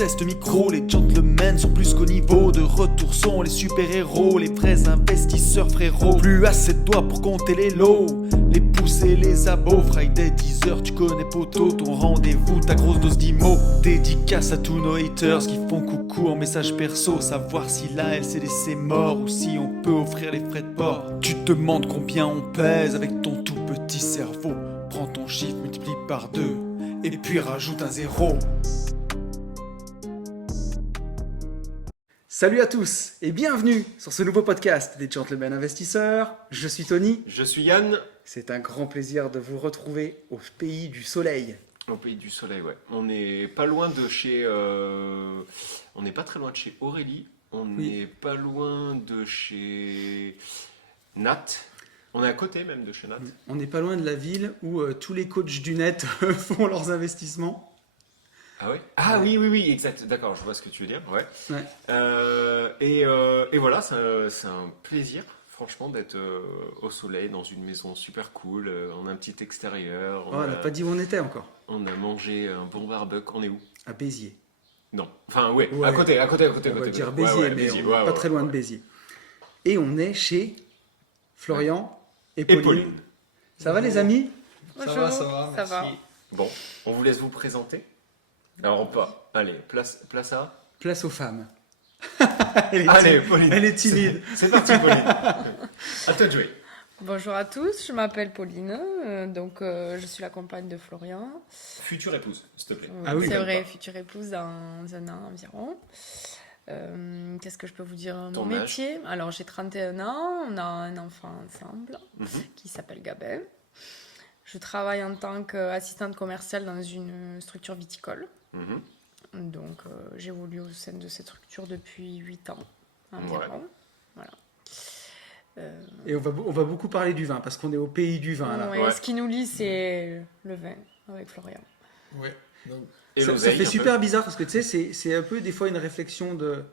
modeste micro, les gentlemen sont plus qu'au niveau. De retour sont les super-héros, les vrais investisseurs frérot. Plus assez de doigts pour compter les lots, les pouces et les abos. Friday 10h, tu connais poto, ton rendez-vous, ta grosse dose d'IMO. Dédicace à tous nos haters qui font coucou en message perso. Savoir si la LCDC mort ou si on peut offrir les frais de port. Tu te demandes combien on pèse avec ton tout petit cerveau. Prends ton chiffre, multiplie par 2 et puis rajoute un 0. Salut à tous et bienvenue sur ce nouveau podcast des Gentlemen Investisseurs. Je suis Tony. Je suis Yann. C'est un grand plaisir de vous retrouver au pays du soleil. Au pays du soleil, ouais. On n'est pas loin de chez... On n'est pas très loin de chez Aurélie. On n'est pas loin de chez Nat. On est à côté même de chez Nat. On n'est pas loin de la ville où tous les coachs du net font leurs investissements. Ah ouais. Ah Ouais. oui, exact. D'accord, je vois ce que tu veux dire. Ouais. Ouais. Et voilà, c'est un plaisir, franchement, d'être au soleil dans une maison super cool. On a un petit extérieur. Oh, on n'a pas dit où on était encore. On a mangé un bon barbecue. On est où? À Béziers. Non. Enfin, ouais. Ouais. À côté. On va dire Béziers, mais on n'est pas très loin de Béziers. Et on est chez Florian et Pauline. Ça va les amis? Bonjour. Ça va, Ça va. merci. Bon, on vous laisse vous présenter. Alors, on peut. Allez, place à. Place aux femmes. Allez, Pauline. Elle est timide. C'est parti, Pauline. À toi de jouer. Bonjour à tous, je m'appelle Pauline, je suis la compagne de Florian. Future épouse, s'il te plaît. Ah oui. C'est vrai, future épouse dans un an environ. Qu'est-ce que je peux vous dire? Ton Mon âge? métier, alors j'ai 31 ans, on a un enfant ensemble Mhm. qui s'appelle Gabin. Je travaille en tant qu'assistante commerciale dans une structure viticole. Mhm. Donc j'évolue au sein de cette structure depuis 8 ans environ. Ouais. Voilà. Et on va beaucoup parler du vin parce qu'on est au pays du vin là. Ouais, Ouais. Ce qui nous lie, c'est le vin avec Florian. Ouais. Donc, Et Ça l'oseille, fait un super bizarre parce que tu sais, c'est un peu des fois une réflexion de,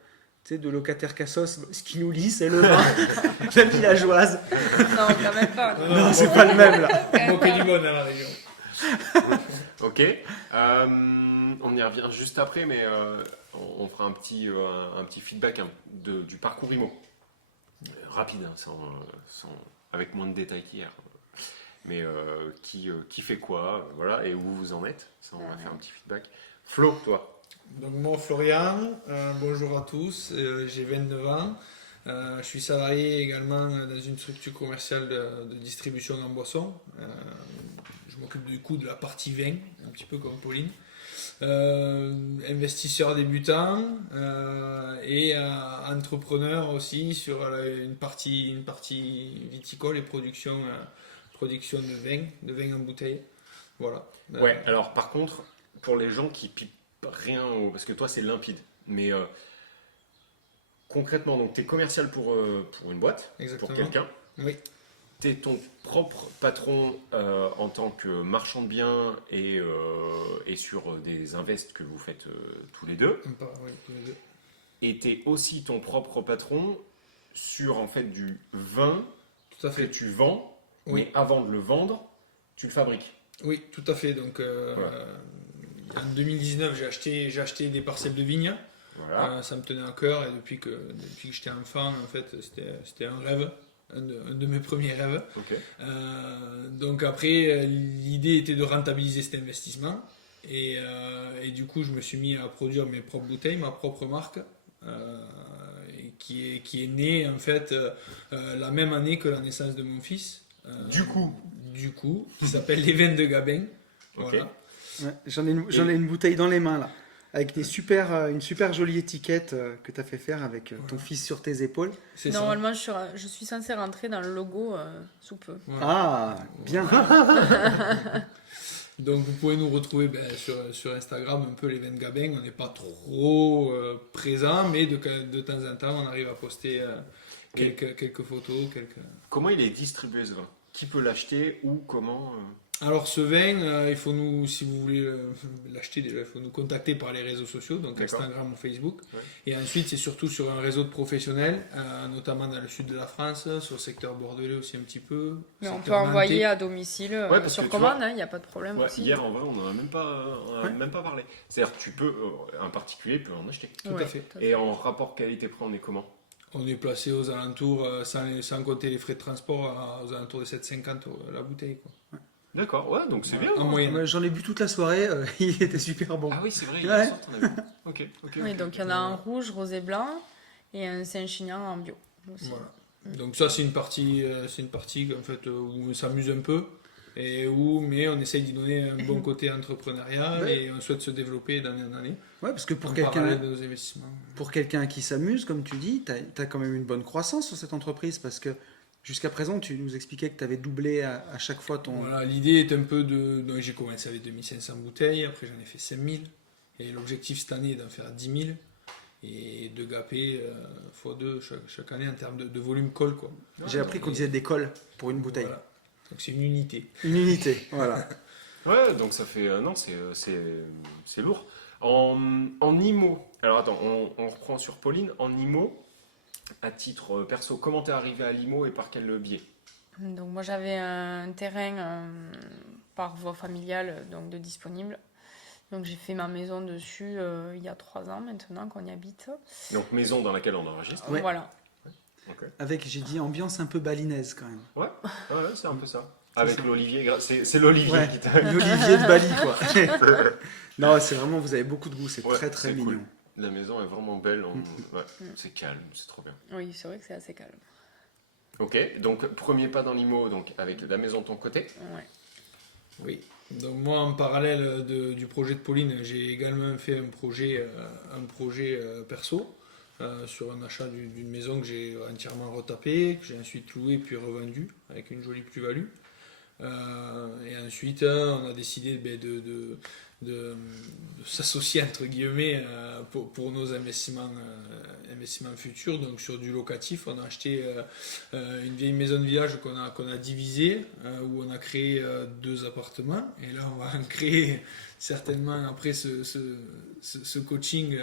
tu sais, de locataire cassos. Ce qui nous lie, c'est le vin, la villageoise. Non, quand même pas. non. Non, c'est pas le même là. bon que du bon à la région. peu. Ok. On y revient juste après, mais on fera un petit feedback du parcours IMO. Rapide, hein, avec moins de détails qu'hier. Mais qui fait quoi, voilà, et où vous en êtes. Ça, on va faire un petit feedback. Flo, toi. Donc moi Florian, bonjour à tous, j'ai 29 ans. Je suis salarié également dans une structure commerciale de distribution en boisson. Je m'occupe du coup de la partie vin, un petit peu comme Pauline. Investisseur débutant et entrepreneur aussi sur une partie viticole et production de vin en bouteille. Voilà. Ouais, alors par contre, pour les gens qui pipent rien, parce que toi c'est limpide, mais concrètement, donc tu es commercial pour une boîte, Exactement. pour quelqu'un. Oui, Tu es ton propre patron en tant que marchand de biens et sur des invests que vous faites tous les deux. oui, tous les deux. Et tu es aussi ton propre patron sur en fait du vin Tout à que fait. tu vends, Oui. mais avant de le vendre, tu le fabriques. Oui, tout à fait. Donc, en 2019, j'ai acheté des parcelles de vignes. Voilà. Ça me tenait à cœur et depuis que j'étais enfant, en fait, c'était un rêve, un de mes premiers rêves. Ok. Donc après, l'idée était de rentabiliser cet investissement et du coup, je me suis mis à produire mes propres bouteilles, ma propre marque. Et qui est née en fait la même année que la naissance de mon fils. Du coup, Qui s'appelle les vins de Gabin. Ok. Voilà. Ouais, j'en ai une bouteille dans les mains là, avec une super jolie étiquette que tu as fait faire avec ton fils sur tes épaules. C'est ça. Normalement, je suis censée rentrer dans le logo sous peu. Voilà. Ah, bien. Donc vous pouvez nous retrouver sur Instagram un peu les vins de Gabin. On n'est pas trop présent, mais de temps en temps on arrive à poster quelques photos. comment il est distribué ce vin? Qui peut l'acheter ou comment Alors ce vin, il faut nous, si vous voulez l'acheter déjà, il faut nous contacter par les réseaux sociaux, donc D'accord. Instagram ou Facebook. Ouais. Et ensuite, c'est surtout sur un réseau de professionnels, notamment dans le sud de la France, sur le secteur bordelais aussi un petit peu. Mais on peut secteur envoyer nantais. à domicile parce que sur tu commande, vois, il n'y a pas de problème Ouais, aussi. hier, en vrai, on n'en a même pas parlé. C'est-à-dire que tu peux, un particulier peut en acheter. Tout à fait. Et en rapport qualité-prix, on est comment? On est placé aux alentours, sans compter les frais de transport, aux alentours de 7,50 la bouteille, quoi. D'accord, ouais, donc c'est bien. En moyenne. J'en ai bu toute la soirée, il était super bon. Ah oui, c'est vrai, Ouais. hier soir, t'en as vu. Ok. Oui, donc il y en a un rouge, rosé blanc et un Saint-Chinian en bio aussi. Voilà. Donc ça, c'est une partie en fait, où on s'amuse un peu, mais on essaye d'y donner un bon côté entrepreneuriat Ouais. et on souhaite se développer d'année en année. Ouais, parce que pour En parallèle de quelqu'un nos investissements. qui s'amuse, comme tu dis, tu as quand même une bonne croissance sur cette entreprise, parce que jusqu'à présent, tu nous expliquais que tu avais doublé à chaque fois ton... Voilà, l'idée est un peu de... Donc j'ai commencé avec 2500 bouteilles, après j'en ai fait 5000, et l'objectif cette année est d'en faire 10 000, et de gaper x2 chaque année en termes de volume colle, quoi. J'ai appris qu'on disait des cols pour une bouteille. Voilà. Donc c'est une unité. Une unité, voilà. Ouais, donc ça fait. Non, c'est lourd. En IMO, alors attends, on reprend sur Pauline. En IMO, à titre perso, comment t'es arrivé à l'IMO et par quel biais? Donc moi j'avais un terrain par voie familiale donc de disponible. Donc j'ai fait ma maison dessus il y a 3 ans maintenant qu'on y habite. Donc maison dans laquelle on enregistre. Ouais. Voilà. Ok. Avec, j'ai dit, ambiance un peu balinaise quand même. Ouais, c'est un peu ça. Avec l'olivier, c'est l'olivier Ouais. qui t'a. L'olivier de Bali, quoi. Non, c'est vraiment, vous avez beaucoup de goût, c'est Ouais, très très c'est mignon. cool. La maison est vraiment belle. Ouais, c'est calme, c'est trop bien. Oui, c'est vrai que c'est assez calme. Ok, donc premier pas dans l'IMO, donc avec la maison de ton côté. Ouais. Oui. Donc moi, en parallèle du projet de Pauline, j'ai également fait un projet perso sur un achat d'une maison que j'ai entièrement retapée, que j'ai ensuite louée puis revendue avec une jolie plus-value. Et ensuite, on a décidé de s'associer entre guillemets pour nos investissements futurs. Donc sur du locatif, on a acheté une vieille maison de village qu'on a divisée, où on a créé 2 appartements. Et là, on va en créer certainement après ce coaching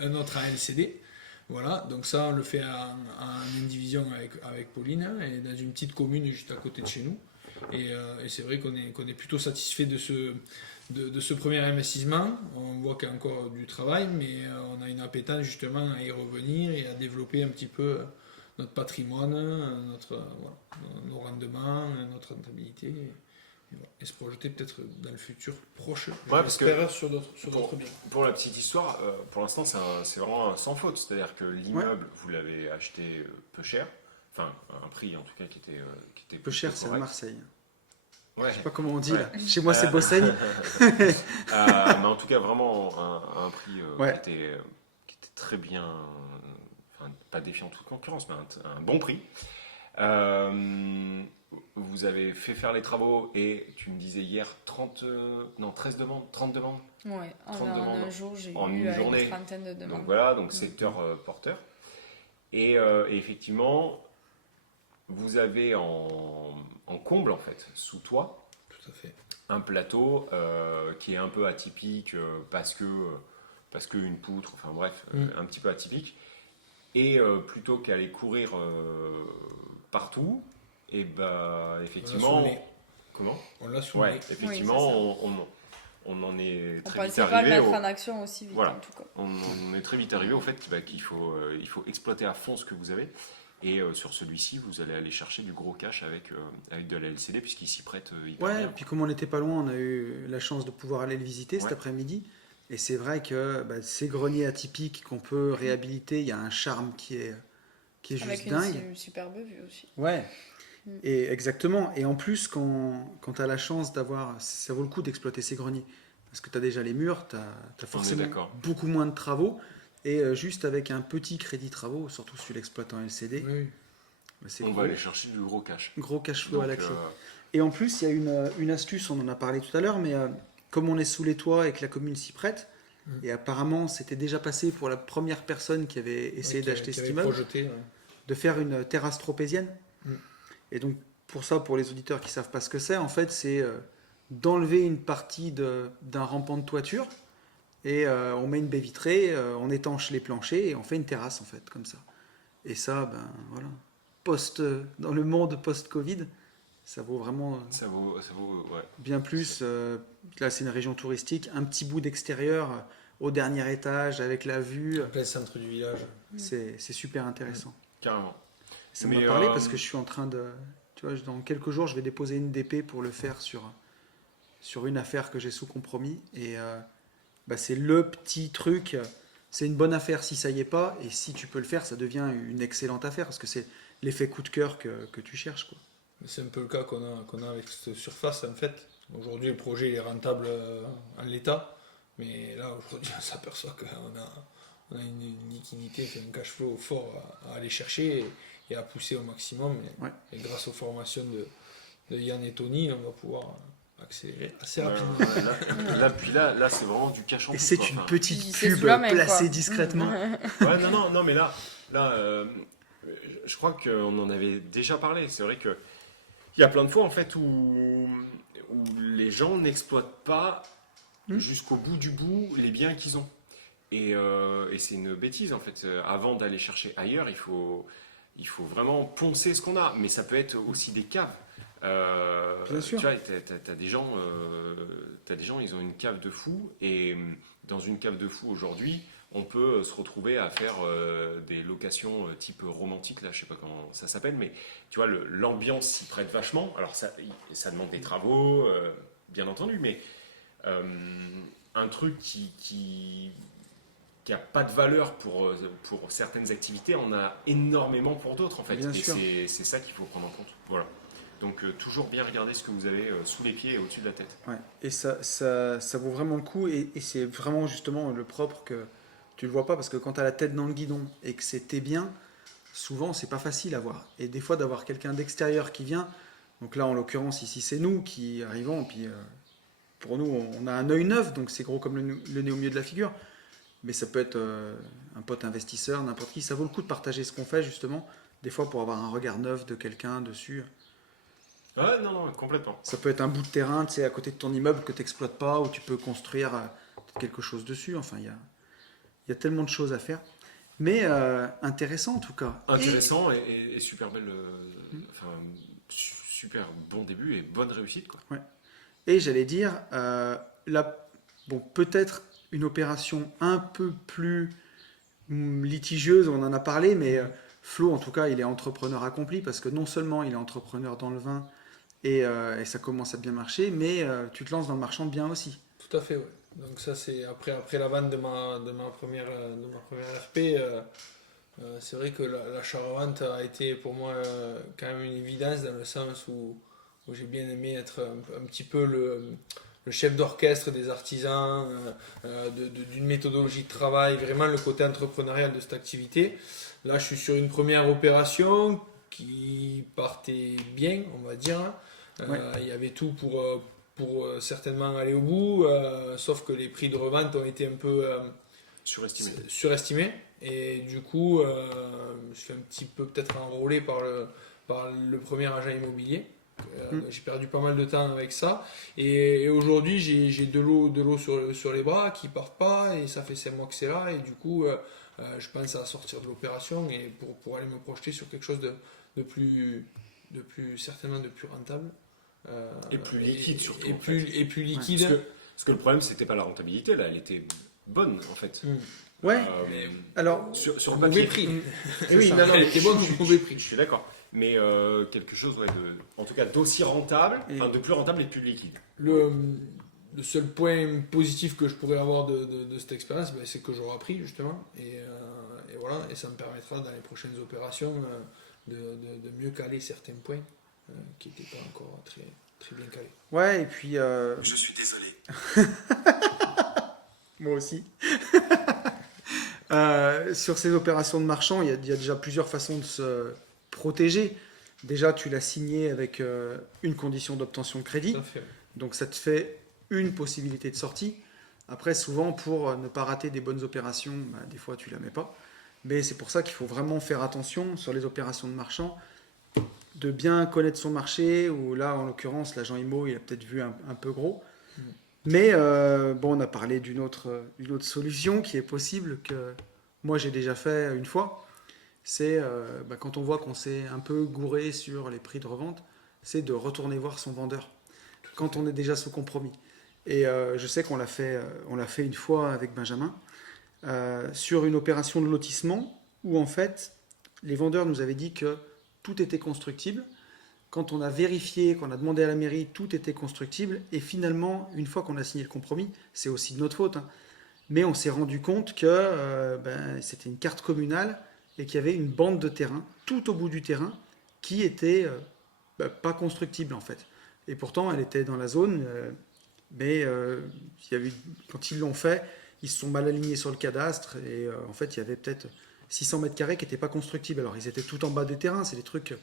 un autre à LCD. Voilà, donc ça on le fait en indivision avec Pauline et dans une petite commune juste à côté de chez nous. Et c'est vrai qu'on est plutôt satisfait de ce premier investissement. On voit qu'il y a encore du travail, mais on a une appétence justement à y revenir et à développer un petit peu notre patrimoine, nos rendements, notre rentabilité. Et se projeter peut-être dans le futur proche, parce que j'espère, sur d'autres biens. Pour la petite histoire, pour l'instant c'est vraiment un sans faute, c'est-à-dire que l'immeuble vous l'avez acheté peu cher, enfin un prix en tout cas qui était Peu cher, c'est à correct. Marseille. Ouais. Je sais pas comment on dit Ouais. là. Chez moi, c'est Bossaigne. Mais en tout cas vraiment un prix Ouais. qui était très bien, enfin pas défiant de toute concurrence, mais un bon prix. Vous avez fait faire les travaux et tu me disais hier 30 demandes. Ouais, en 30 un demandes jour, j'ai en eu une journée. une trentaine de demandes. Donc voilà, donc secteur porteur. Et effectivement, vous avez en comble en fait, sous toit, Tout à fait. un plateau qui est un peu atypique parce que une poutre, enfin bref, un petit peu atypique. Et plutôt qu'aller courir partout, et bah effectivement. soulé. Comment? On l'a soulé. Ouais, effectivement, Oui, on en est On très vite pensait pas le arrivé. mettre en action aussi vite Voilà. en tout cas. On est très vite arrivé au fait qu'il faut exploiter à fond ce que vous avez. Et sur celui-ci, vous allez aller chercher du gros cash avec de la LCD, puisqu'il s'y prête hyper Ouais, bien. puis comme on n'était pas loin, on a eu la chance de pouvoir aller le visiter cet Ouais. après-midi. Et c'est vrai que ces greniers atypiques qu'on peut réhabiliter, il y a un charme qui est juste Avec dingue. une superbe vue aussi. Ouais. Et exactement. Et en plus, quand tu as la chance d'avoir, ça vaut le coup d'exploiter ces greniers. Parce que tu as déjà les murs, tu as forcément d'accord. beaucoup moins de travaux. Et juste avec un petit crédit travaux, surtout sur l'exploitant LCD, Oui. c'est On gros, va aller chercher du gros cash. gros cash flow à la Donc, clé. Et en plus, il y a une astuce, on en a parlé tout à l'heure, mais comme on est sous les toits et que la commune s'y prête, et apparemment c'était déjà passé pour la première personne qui avait essayé d'acheter cet immeuble, Projeté, ouais. de faire une terrasse tropézienne. Mm. Et donc, pour ça, pour les auditeurs qui savent pas ce que c'est, en fait, c'est d'enlever une partie d'un rampant de toiture et on met une baie vitrée, on étanche les planchers et on fait une terrasse, en fait, comme ça. Et ça, ben voilà, dans le monde post-Covid, ça vaut vraiment Ça vaut, ouais. bien plus. Là, c'est une région touristique, un petit bout d'extérieur au dernier étage avec la vue. En plein centre du village. C'est super intéressant. Carrément. Ça Mais, m'a parlé parce que je suis en train de... Tu vois, dans quelques jours, je vais déposer une DP pour le faire sur une affaire que j'ai sous compromis. Et bah, c'est le petit truc. C'est une bonne affaire si ça y est pas. Et si tu peux le faire, ça devient une excellente affaire parce que c'est l'effet coup de cœur que tu cherches, quoi. C'est un peu le cas qu'on a avec cette surface en fait. Aujourd'hui, le projet il est rentable en l'état, mais là aujourd'hui, on s'aperçoit qu'on a une liquidité, un cash flow fort à aller chercher et à pousser au maximum. Et grâce aux formations de Yann et Tony, on va pouvoir accélérer assez rapidement. Là, c'est vraiment du cash en Et plus, c'est quoi. une Enfin, petite c'est pub sous la main, placée quoi. discrètement. Ouais, non, mais là, je crois qu'on en avait déjà parlé. C'est vrai que il y a plein de fois en fait où les gens n'exploitent pas jusqu'au bout du bout les biens qu'ils ont. Et c'est une bêtise en fait. Avant d'aller chercher ailleurs, il faut vraiment poncer ce qu'on a. Mais ça peut être aussi des caves. Bien sûr. Tu vois, t'as des gens, ils ont une cave de fou. Et dans une cave de fou aujourd'hui, on peut se retrouver à faire des locations type romantique, là, je sais pas comment ça s'appelle, mais tu vois, l'ambiance s'y prête vachement. Alors ça demande des travaux, bien entendu, mais un truc qui a pas de valeur pour certaines activités, on a énormément pour d'autres, en fait. Bien et sûr. c'est ça qu'il faut prendre en compte. Voilà. Donc toujours bien regarder ce que vous avez sous les pieds et au-dessus de la tête. Ouais. Et ça vaut vraiment le coup. Et c'est vraiment justement le propre que tu le vois pas parce que quand tu as la tête dans le guidon et que c'était bien, souvent c'est pas facile à voir. Et des fois d'avoir quelqu'un d'extérieur qui vient, donc là en l'occurrence ici c'est nous qui arrivons, puis pour nous on a un œil neuf, donc c'est gros comme le nez au milieu de la figure. Mais ça peut être un pote investisseur, n'importe qui. Ça vaut le coup de partager ce qu'on fait justement, des fois pour avoir un regard neuf de quelqu'un dessus. Ouais, non, complètement. Ça peut être un bout de terrain, tu sais, à côté de ton immeuble que tu n'exploites pas, où tu peux construire quelque chose dessus. Enfin, il y a tellement de choses à faire. Mais intéressant en tout cas. Intéressant et super belle, enfin, super bon début et bonne réussite, quoi. Et j'allais dire, là, bon, peut-être une opération un peu plus litigieuse, on en a parlé, mais Flo, en tout cas, il est entrepreneur accompli parce que non seulement il est entrepreneur dans le vin et ça commence à bien marcher, mais tu te lances dans le marchand de biens aussi. Tout à fait, ouais. Donc ça c'est après la vente de ma première RP, c'est vrai que l'achat-revente a été pour moi quand même une évidence dans le sens où j'ai bien aimé être un petit peu le chef d'orchestre des artisans, d'une méthodologie de travail, vraiment le côté entrepreneurial de cette activité. Là je suis sur une première opération qui partait bien, on va dire. Il y avait tout pour certainement aller au bout, sauf que les prix de revente ont été un peu surestimés. Et du coup, je suis un petit peu peut-être enrôlé par le premier agent immobilier. J'ai perdu pas mal de temps avec ça. Et aujourd'hui, j'ai de l'eau sur les bras qui partent pas, et ça fait 5 mois que c'est là. Et du coup, je pense à sortir de l'opération et pour aller me projeter sur quelque chose de plus certainement de plus rentable. Et plus liquide surtout. Et plus liquide. Parce que le problème, c'était pas la rentabilité, là, elle était bonne en fait. Ouais, alors sur le mauvais papier. prix. Oui, ça, elle était bonne au mauvais prix. Je suis d'accord. Mais quelque chose, en tout cas, d'aussi rentable, de plus rentable et de plus liquide. Le seul point positif que je pourrais avoir de cette expérience, c'est que j'aurai appris justement. Et voilà, et ça me permettra dans les prochaines opérations de mieux caler certains points qui n'étaient pas encore très, très bien calés. Ouais, et puis... Je suis désolé. Moi aussi. Sur ces opérations de marchand, il y a déjà plusieurs façons de se protéger. Déjà, tu l'as signé avec une condition d'obtention de crédit. Donc ça te fait une possibilité de sortie. Après, souvent, pour ne pas rater des bonnes opérations, des fois, tu ne la mets pas. Mais c'est pour ça qu'il faut vraiment faire attention sur les opérations de marchand. de bien connaître son marché, ou là, en l'occurrence, l'agent IMO, il a peut-être vu un peu gros. Mais bon, on a parlé d'une autre solution qui est possible, que moi j'ai déjà fait une fois. C'est quand on voit qu'on s'est un peu gouré sur les prix de revente, c'est de retourner voir son vendeur quand on est déjà sous compromis. Et je sais qu'on l'a fait une fois avec Benjamin sur une opération de lotissement où en fait les vendeurs nous avaient dit que tout était constructible. Quand on a vérifié, qu'on a demandé à la mairie, tout était constructible. Et finalement, une fois qu'on a signé le compromis, c'est aussi de notre faute, hein, mais on s'est rendu compte que c'était une carte communale et qu'il y avait une bande de terrain tout au bout du terrain qui était pas constructible en fait. Et pourtant, elle était dans la zone, mais il y avait, quand ils l'ont fait, ils se sont mal alignés sur le cadastre et en fait, il y avait peut-être 600 mètres carrés qui n'étaient pas constructibles. Alors, ils étaient tout en bas des terrains, c'est des trucs que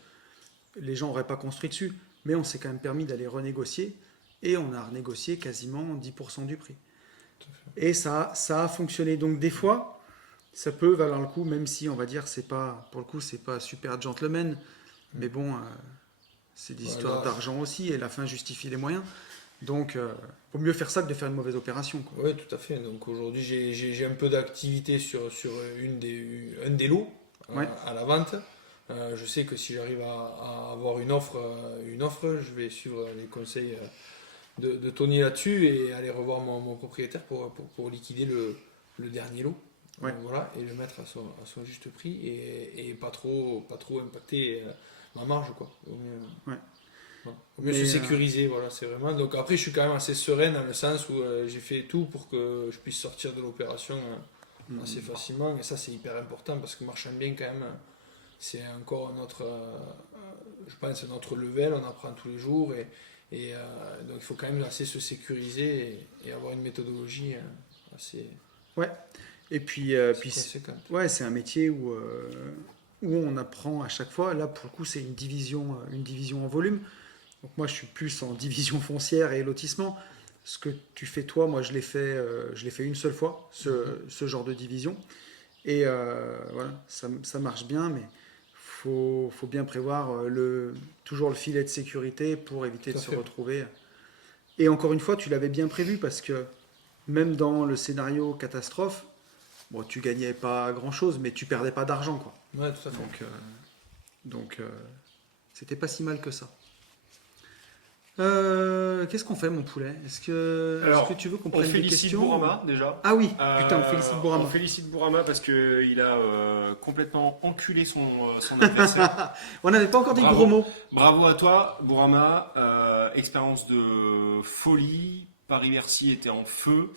les gens n'auraient pas construit dessus, mais on s'est quand même permis d'aller renégocier et on a renégocié quasiment 10% du prix. Et ça a fonctionné. Donc, des fois, ça peut valoir le coup, même si on va dire pour le coup, c'est pas super gentleman, mais bon, c'est des histoires d'argent aussi et la fin justifie les moyens. Donc, vaut mieux faire ça que de faire une mauvaise opération, quoi. Oui, tout à fait. Donc aujourd'hui, j'ai un peu d'activité sur un des lots à la vente. Je sais que si j'arrive à avoir une offre, je vais suivre les conseils de Tony là-dessus et aller revoir mon propriétaire pour liquider le dernier lot. Ouais. Voilà, et le mettre à son juste prix et pas trop impacter ma marge, quoi. Au mieux se sécuriser, voilà, c'est vraiment. Donc après, je suis quand même assez serein dans le sens où j'ai fait tout pour que je puisse sortir de l'opération assez facilement. Et ça, c'est hyper important parce que marchand bien, quand même, c'est encore je pense, notre level. On apprend tous les jours et donc il faut quand même assez se sécuriser et avoir une méthodologie assez. Ouais. Et puis ouais, c'est un métier où on apprend à chaque fois. Là, pour le coup, c'est une division en volume. Donc moi, je suis plus en division foncière et lotissement. Ce que tu fais toi, moi, je l'ai fait une seule fois, ce genre de division. Et voilà, ça marche bien, mais faut bien prévoir toujours le filet de sécurité pour éviter de se retrouver. Et encore une fois, tu l'avais bien prévu parce que même dans le scénario catastrophe, bon, tu gagnais pas grand-chose, mais tu perdais pas d'argent, quoi. Ouais, tout à fait. Donc c'était pas si mal que ça. Qu'est-ce qu'on fait, mon poulet ? Est-ce que tu veux qu'on prenne des questions ? On félicite Bourama déjà. Ah oui, putain, on félicite Bourama. On félicite Bourama parce qu'il a complètement enculé son adversaire. On n'avait pas encore dit Bravo. gros mots. Bravo à toi, Bourama. Expérience de folie. Paris-Bercy était en feu.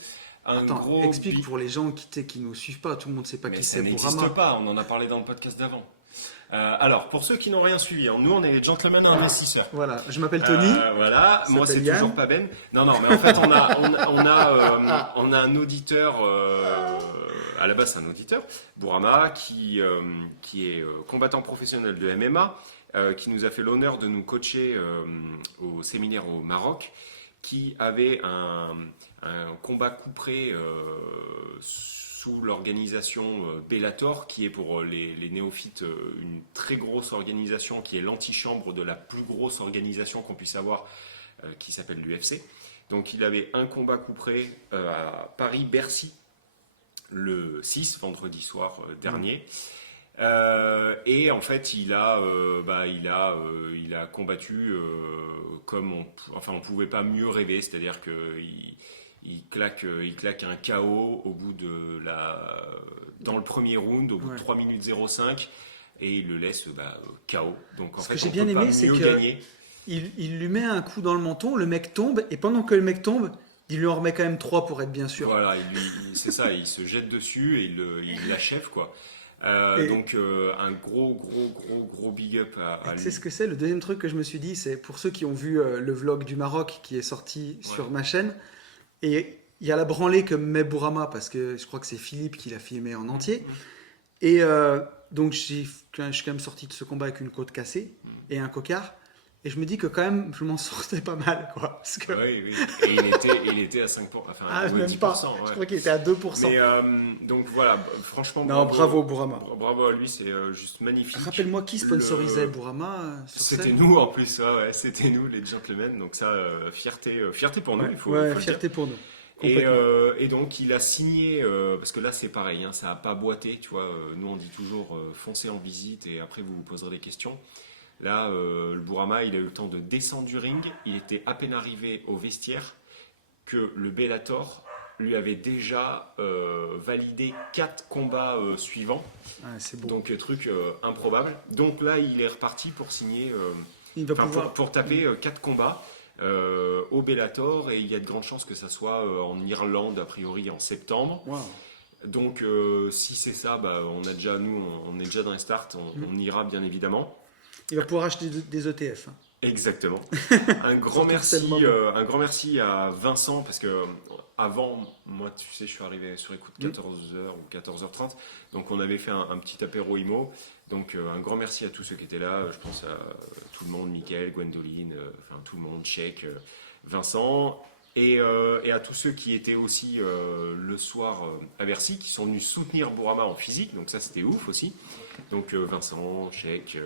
Attends, explique pour les gens qui nous suivent pas. Tout le monde ne sait pas qui c'est Bourama. Ça n'existe pas, on en a parlé dans le podcast d'avant. Alors, pour ceux qui n'ont rien suivi, nous on est gentlemen investisseurs. Voilà, je m'appelle Tony. Voilà, moi c'est Yann. toujours pas Ben. Non, mais en fait on a un auditeur. À la base c'est un auditeur, Bourama, qui est combattant professionnel de MMA, qui nous a fait l'honneur de nous coacher au séminaire au Maroc, qui avait un combat couperé sous l'organisation Bellator, qui est pour les néophytes une très grosse organisation, qui est l'antichambre de la plus grosse organisation qu'on puisse avoir, qui s'appelle l'UFC. Donc il avait un combat couperé à Paris-Bercy, le 6, vendredi soir dernier. Et en fait, il a combattu comme on pouvait pas mieux rêver, c'est-à-dire que il claque un KO au bout dans le premier round, au bout de 3 minutes 05, et il le laisse KO. Donc en Ce fait, que j'ai bien aimé, c'est qu'il lui met un coup dans le menton, le mec tombe, et pendant que le mec tombe, il lui en remet quand même 3 pour être bien sûr. Voilà, c'est ça, il se jette dessus et il l'achève, quoi. Donc un gros big up à lui. Tu sais ce que c'est ? Le deuxième truc que je me suis dit, c'est pour ceux qui ont vu le vlog du Maroc qui est sorti sur ma chaîne, et il y a la branlée que met Bourama, parce que je crois que c'est Philippe qui l'a filmé en entier. Et donc je suis quand même sorti de ce combat avec une côte cassée et un cocard. Et je me dis que quand même, je m'en sortais pas mal, quoi. Parce que... Oui, oui. Et il était à 5%, enfin Ah, ou à même 10%. pas. Ouais. Je crois qu'il était à 2%. Mais donc voilà, franchement. Non, bravo Bourama. Bravo à lui, c'est juste magnifique. Rappelle-moi qui sponsorisait Bourama sur C'était scène. nous en plus, ouais, c'était nous les gentlemen. Donc ça, fierté pour nous, Ouais, il faut ouais, le dire. fierté pour nous. Et, Complètement. et donc il a signé, parce que là c'est pareil, hein, ça n'a pas boité, tu vois, nous on dit toujours foncez en visite et après vous vous poserez des questions. Là, le Bourama, il a eu le temps de descendre du ring, il était à peine arrivé au vestiaire que le Bellator lui avait déjà validé 4 combats suivants, Ouais, c'est beau. donc truc improbable. Donc là il est reparti pour signer, Il va enfin pouvoir. pour taper 4 combats. Au Bellator et il y a de grandes chances que ça soit en Irlande a priori en septembre. Waouh. Donc si c'est ça, bah, on est déjà dans les starts, on ira bien évidemment. Il va pouvoir acheter des ETF. Hein. Exactement. Un grand Surtout merci, c'est le moment. un grand merci à Vincent parce que avant, moi, tu sais, je suis arrivé sur les coups de 14h ou 14h30, donc on avait fait un petit apéro IMO. Donc un grand merci à tous ceux qui étaient là. Je pense à tout le monde, Mickaël, Gwendoline, enfin tout le monde, Cheikh, Vincent, et à tous ceux qui étaient aussi le soir à Bercy, qui sont venus soutenir Bourama en physique. Donc ça, c'était ouf aussi. Donc Vincent, Cheikh.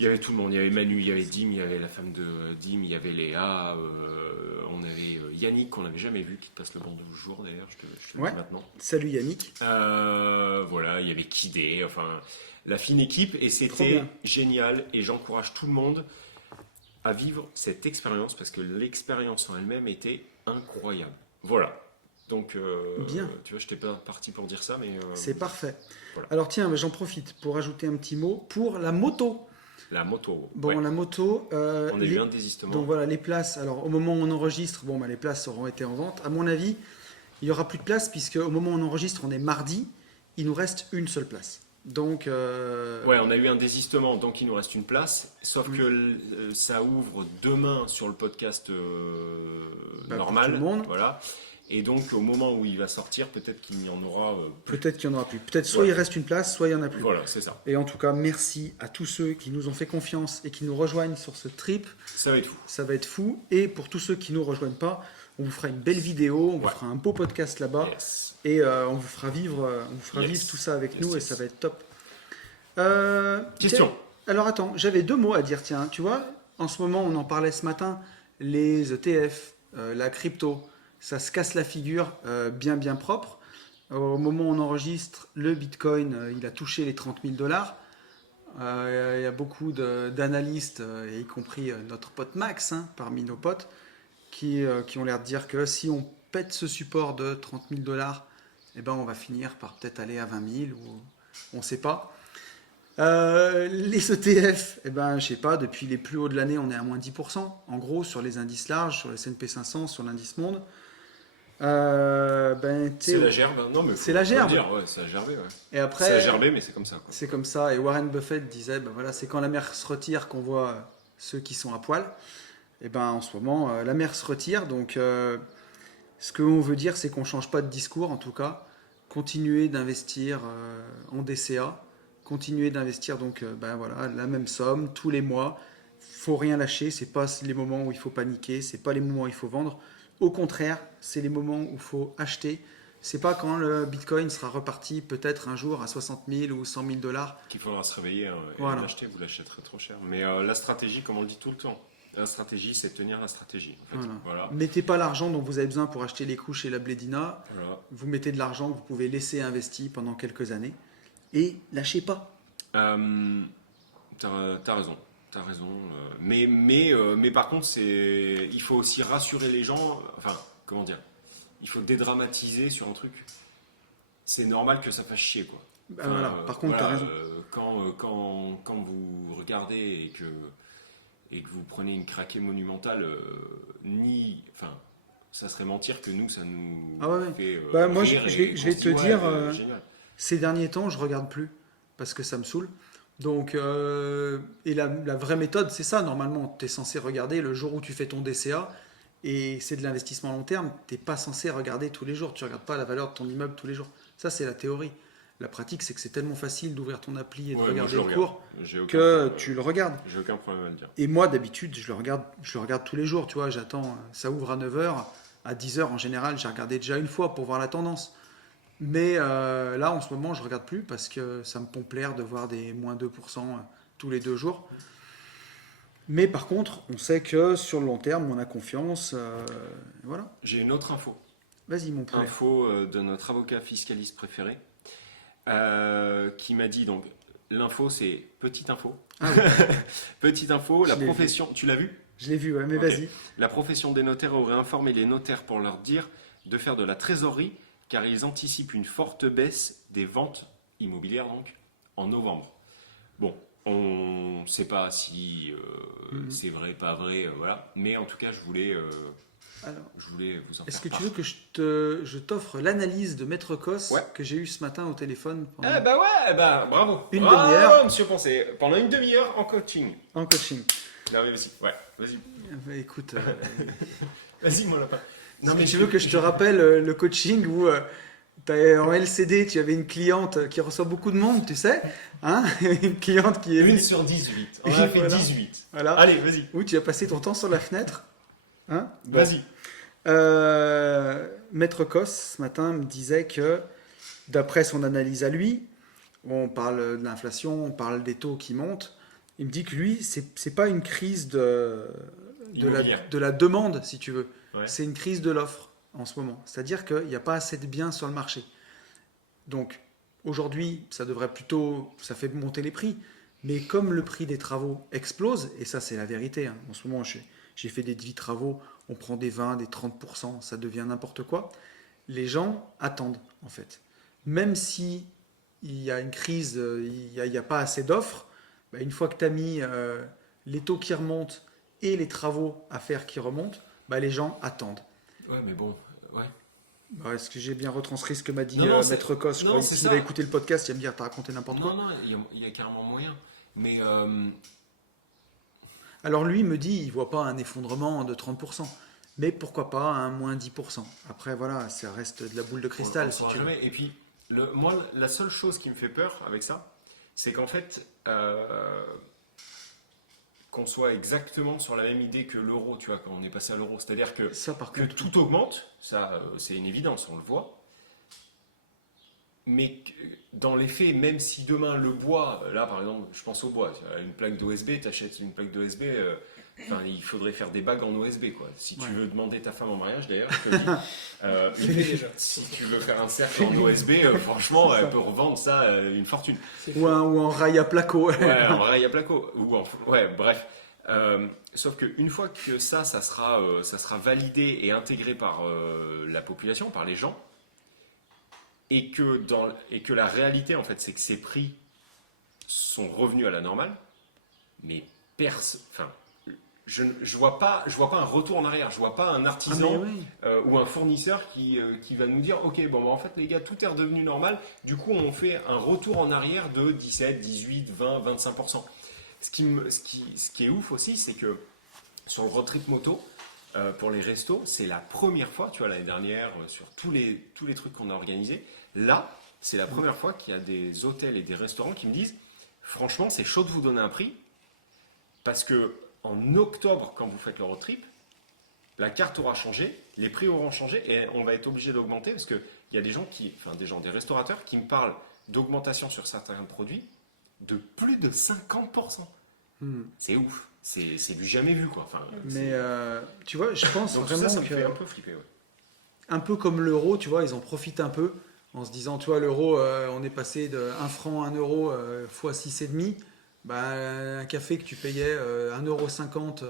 Il y avait tout le monde, il y avait Manu, il y avait Dim, il y avait la femme de Dim, il y avait Léa, on avait Yannick qu'on n'avait jamais vu, qui te passe le bandeau du jour d'ailleurs, je te le Ouais. dis maintenant. Salut Yannick. Voilà, il y avait Kidé, enfin la fine équipe, et Trop c'était bien. génial, et j'encourage tout le monde à vivre cette expérience, parce que l'expérience en elle-même était incroyable. Voilà. Donc, Bien. tu vois, je n'étais pas parti pour dire ça, mais C'est parfait. Voilà. Alors tiens, j'en profite pour ajouter un petit mot pour la moto. la moto. Bon, ouais. la moto. On a eu un désistement. Donc voilà, les places. Alors au moment où on enregistre, bon, bah, les places auront été en vente. À mon avis, il n'y aura plus de place puisque au moment où on enregistre, on est mardi. Il nous reste une seule place. Donc. Ouais, on a eu un désistement, donc il nous reste une place. Sauf que ça ouvre demain sur le podcast Bah, pour normal. tout le monde. Voilà. Et donc au moment où il va sortir, peut-être qu'il y en aura plus. Peut-être qu'il n'y en aura plus. Peut-être soit Ouais. il reste une place, soit il n'y en a plus. Voilà, c'est ça. Et en tout cas, merci à tous ceux qui nous ont fait confiance et qui nous rejoignent sur ce trip. Ça va être fou. Ça va être fou. Et pour tous ceux qui ne nous rejoignent pas, on vous fera une belle vidéo, on vous Ouais. fera un beau podcast là-bas. Yes. Et on vous fera vivre, Yes. vivre tout ça avec Yes, nous et yes. ça va être top. Question. Tiens, alors attends, j'avais 2 mots à dire. Tiens, tu vois, en ce moment, on en parlait ce matin, les ETF, la crypto, ça se casse la figure bien propre. Au moment où on enregistre, le Bitcoin, il a touché les 30 000 $. Il y a beaucoup d'analystes, et y compris notre pote Max, hein, parmi nos potes, qui ont l'air de dire que si on pète ce support de 30 000 $, eh ben, on va finir par peut-être aller à 20 000 ou on ne sait pas. Les ETF, eh ben, je sais pas, depuis les plus hauts de l'année, on est à moins 10%, en gros, sur les indices larges, sur le S&P 500, sur l'indice monde. C'est la gerbe. Non, mais c'est la gerbe. Dire, ouais, ça a gerbé, ouais. Et après, Ça a gerbé, mais c'est comme ça. Quoi. c'est comme ça. Et Warren Buffett disait, ben voilà, c'est quand la mer se retire qu'on voit ceux qui sont à poil. Et ben en ce moment, la mer se retire. Donc, ce qu'on veut dire, c'est qu'on change pas de discours, en tout cas. Continuer d'investir en DCA. Continuer d'investir donc ben voilà, la même somme tous les mois. Faut rien lâcher. C'est pas les moments où il faut paniquer. C'est pas les moments où il faut vendre. Au contraire, c'est les moments où il faut acheter. C'est pas quand le Bitcoin sera reparti peut-être un jour à 60 000 ou 100 000 $. Qu'il faudra se réveiller et Voilà. l'acheter, vous l'achèterez trop cher. Mais la stratégie, comme on le dit tout le temps, la stratégie, c'est tenir la stratégie. En fait. Voilà. Mettez pas l'argent dont vous avez besoin pour acheter les couches et la blédina. Voilà. Vous mettez de l'argent que vous pouvez laisser investi pendant quelques années. Et lâchez pas. T'as raison. T'as raison. Mais par contre, il faut aussi rassurer les gens. Enfin, comment dire? Il faut dédramatiser sur un truc. C'est normal que ça fasse chier, quoi. Ben voilà. Par contre, voilà, t'as raison. Quand vous regardez et que vous prenez une craquée monumentale, enfin, ça serait mentir que nous, ça nous Ah ouais. fait. Bah, moi, rire je et vais qu'on se te dit, dire, génial. Ces derniers temps, je regarde plus parce que ça me saoule. Donc, et la vraie méthode, c'est ça. Normalement, tu es censé regarder le jour où tu fais ton DCA et c'est de l'investissement à long terme. Tu n'es pas censé regarder tous les jours. Tu ne regardes pas la valeur de ton immeuble tous les jours. Ça, c'est la théorie. La pratique, c'est que c'est tellement facile d'ouvrir ton appli et de Ouais, regarder moi, le je cours J'ai aucun que problème. tu le regardes. J'ai aucun problème à le dire. Et moi, d'habitude, je le regarde tous les jours, tu vois, j'attends, ça ouvre à 9h, à 10h en général, j'ai regardé déjà une fois pour voir la tendance. Mais là, en ce moment, je regarde plus parce que ça me pompe l'air de voir des moins 2% tous les 2 jours. Mais par contre, on sait que sur le long terme, on a confiance. Voilà. J'ai une autre info. Vas-y, mon poulet. Info de notre avocat fiscaliste préféré qui m'a dit donc l'info c'est petite info. Ah oui, Petite info, la Je l'ai profession, tu l'as vu? je l'ai vu, ouais, mais Ok. vas-y. La profession des notaires aurait informé les notaires pour leur dire de faire de la trésorerie car ils anticipent une forte baisse des ventes immobilières donc en novembre. Bon, on ne sait pas si c'est vrai, pas vrai, voilà. Mais en tout cas, je voulais Alors, vous en est-ce faire que tu part. veux que je t'offre l'analyse de Maître Cos Ouais. que j'ai eu ce matin au téléphone pendant- Eh bah ouais, bah bravo. Une Bravo, demi-heure. monsieur Poncé. Pendant une demi-heure en coaching. en coaching? Non mais vas-y, ouais, vas-y. Bah, écoute, Vas-y, mon lapin. est-ce que tu veux que je te rappelle le coaching où en LCD, tu avais une cliente qui reçoit beaucoup de monde, tu sais, hein une cliente qui est Une sur 18. On en a fait Voilà. 18. voilà, Allez, vas-y. où tu as passé ton temps sur la fenêtre, hein. Bon. Vas-y. Maître Cos ce matin me disait que d'après son analyse à lui, on parle de l'inflation, on parle des taux qui montent. Il me dit que lui, c'est pas une crise Immobilière. de la demande, si tu veux. Ouais. C'est une crise de l'offre en ce moment. C'est-à-dire qu'il n'y a pas assez de biens sur le marché. Donc aujourd'hui, ça fait monter les prix. Mais comme le prix des travaux explose, et ça c'est la vérité, hein, en ce moment j'ai fait des devis travaux, on prend des 20, des 30%, ça devient n'importe quoi. Les gens attendent en fait. Même si il y a une crise, il n'y a pas assez d'offres, bah, une fois que tu as mis les taux qui remontent et les travaux à faire qui remontent, bah, les gens attendent. Ouais, mais bon, ouais. Bah, est-ce que j'ai bien retranscrit ce que m'a dit Non, Maître Cos? Je non, crois c'est s'il ça. va écouter le podcast, il va me dire t'as raconté n'importe quoi. Non, il y a carrément moyen. Mais Alors lui me dit, il voit pas un effondrement de 30%, mais pourquoi pas un moins 10%. Après voilà, ça reste de la boule de cristal on si saura tu veux. jamais. Et puis, moi, la seule chose qui me fait peur avec ça, c'est qu'en fait, qu'on soit exactement sur la même idée que l'euro, tu vois, quand on est passé à l'euro. C'est-à-dire que Ça par que contre, tout augmente, ça c'est une évidence, on le voit. Mais dans les faits, même si demain le bois, là par exemple, je pense au bois, tu vois, une plaque d'OSB, tu achètes une plaque d'OSB, il faudrait faire des bagues en OSB quoi. Si tu Ouais. veux demander ta femme en mariage d'ailleurs, je te dis, C'est fait déjà. si tu veux faire un cercle en OSB, franchement, elle peut revendre ça une fortune. C'est ou un rail à placo. Ouais, en vrai, il y a placo. Ouais, bref. Sauf qu'une fois que ça sera validé et intégré par la population, par les gens, et que la réalité, en fait, c'est que ces prix sont revenus à la normale, mais je vois pas un retour en arrière. Je vois pas un Ah, artisan mais oui. ou un fournisseur qui va nous dire ok bon bah, en fait les gars tout est redevenu normal, du coup on fait un retour en arrière de 17, 18, 20, 25%. Ce qui est ouf aussi, c'est que sur le road trip moto pour les restos, c'est la première fois, tu vois, l'année dernière sur tous les trucs qu'on a organisés, là c'est la première fois qu'il y a des hôtels et des restaurants qui me disent franchement c'est chaud de vous donner un prix parce que en octobre quand vous faites le road trip, la carte aura changé, les prix auront changé et on va être obligé d'augmenter parce qu'il y a des restaurateurs qui me parlent d'augmentation sur certains produits de plus de 50%. Hmm. C'est ouf, c'est du jamais vu quoi. Enfin, Mais tu vois, je pense donc vraiment ça me que fait un peu flipper. Ouais. un peu comme l'euro, tu vois, ils en profitent un peu en se disant, tu vois, l'euro, on est passé de 1 franc à 1 euro fois 6,5. Bah, un café que tu payais 1,50 €,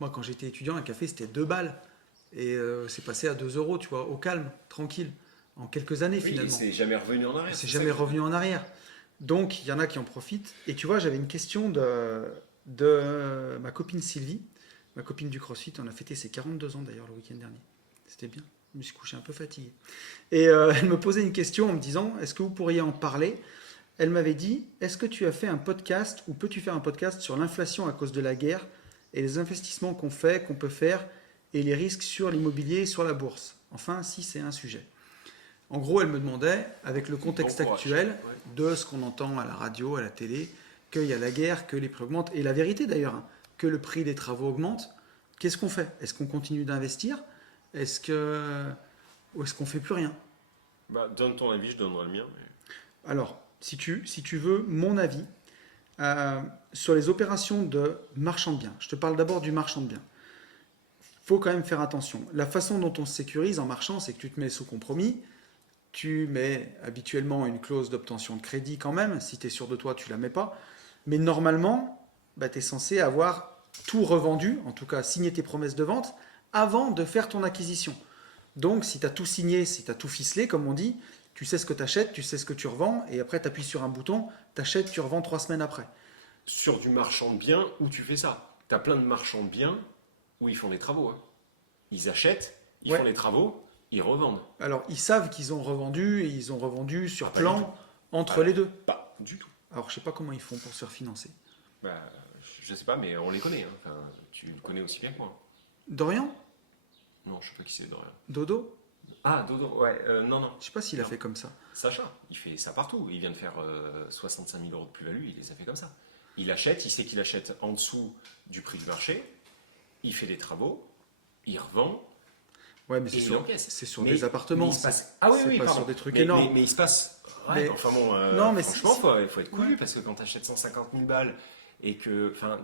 moi quand j'étais étudiant, un café c'était 2 balles. Et c'est passé à 2 euros, tu vois, au calme, tranquille, en quelques années Oui, et finalement. c'est jamais revenu en arrière. C'est ça jamais que- revenu en arrière. Donc, il y en a qui en profitent. Et tu vois, j'avais une question de ma copine Sylvie, ma copine du CrossFit. On a fêté ses 42 ans d'ailleurs le week-end dernier. C'était bien. Je me suis couché un peu fatigué. Et elle me posait une question en me disant, est-ce que vous pourriez en parler? Elle m'avait dit, est-ce que tu as fait un podcast ou peux-tu faire un podcast sur l'inflation à cause de la guerre et les investissements qu'on peut faire et les risques sur l'immobilier et sur la bourse? Enfin, si c'est un sujet. En gros, elle me demandait, avec le contexte Bon courage. actuel, Ouais. de ce qu'on entend à la radio, à la télé, qu'il y a la guerre, que les prix augmentent, et la vérité d'ailleurs, hein, que le prix des travaux augmente, qu'est-ce qu'on fait? Est-ce qu'on continue d'investir? Ou est-ce qu'on fait plus rien? Bah, donne ton avis, je donnerai le mien. Mais... Alors, si tu veux mon avis, sur les opérations de marchand de biens, je te parle d'abord du marchand de biens. Il faut quand même faire attention. La façon dont on se sécurise en marchand, c'est que tu te mets sous compromis, tu mets habituellement une clause d'obtention de crédit quand même, si tu es sûr de toi, tu ne la mets pas. Mais normalement, bah, tu es censé avoir tout revendu, en tout cas signer tes promesses de vente, avant de faire ton acquisition. Donc si tu as tout signé, si tu as tout ficelé, comme on dit, tu sais ce que tu achètes, tu sais ce que tu revends, et après tu appuies sur un bouton, tu achètes, tu revends 3 semaines après. Sur du marchand de biens, où tu fais ça? Tu as plein de marchands de biens où ils font des travaux. Hein. Ils achètent, ils Ouais. font des travaux, ils revendent. Alors ils savent qu'ils ont revendu, et ils ont revendu sur Ah, pas du plan entre les deux. Pas du tout. Alors je sais pas comment ils font pour se refinancer. Bah, je sais pas, mais on les connaît. Hein. Enfin, tu le connais aussi bien que moi. Dorian? Non, je sais pas qui c'est Dorian. Dodo? Ah, Dodo, ouais, non. Je sais pas s'il a Non. fait comme ça. Sacha, il fait ça partout. Il vient de faire 65 000 euros de plus-value, il les a fait comme ça. Il achète, il sait qu'il achète en dessous du prix du marché, il fait des travaux, il revend, Ouais, mais et il encaisse. c'est sur Mais- des appartements. mais il se passe... Ah oui, c'est oui, pas pardon. sur des trucs Mais- énormes. Mais il se passe... Ouais, Mais- enfin bon, Non, mais franchement, il faut être couillu, Ouais. parce que quand tu achètes 150 000 balles, et que... Enfin,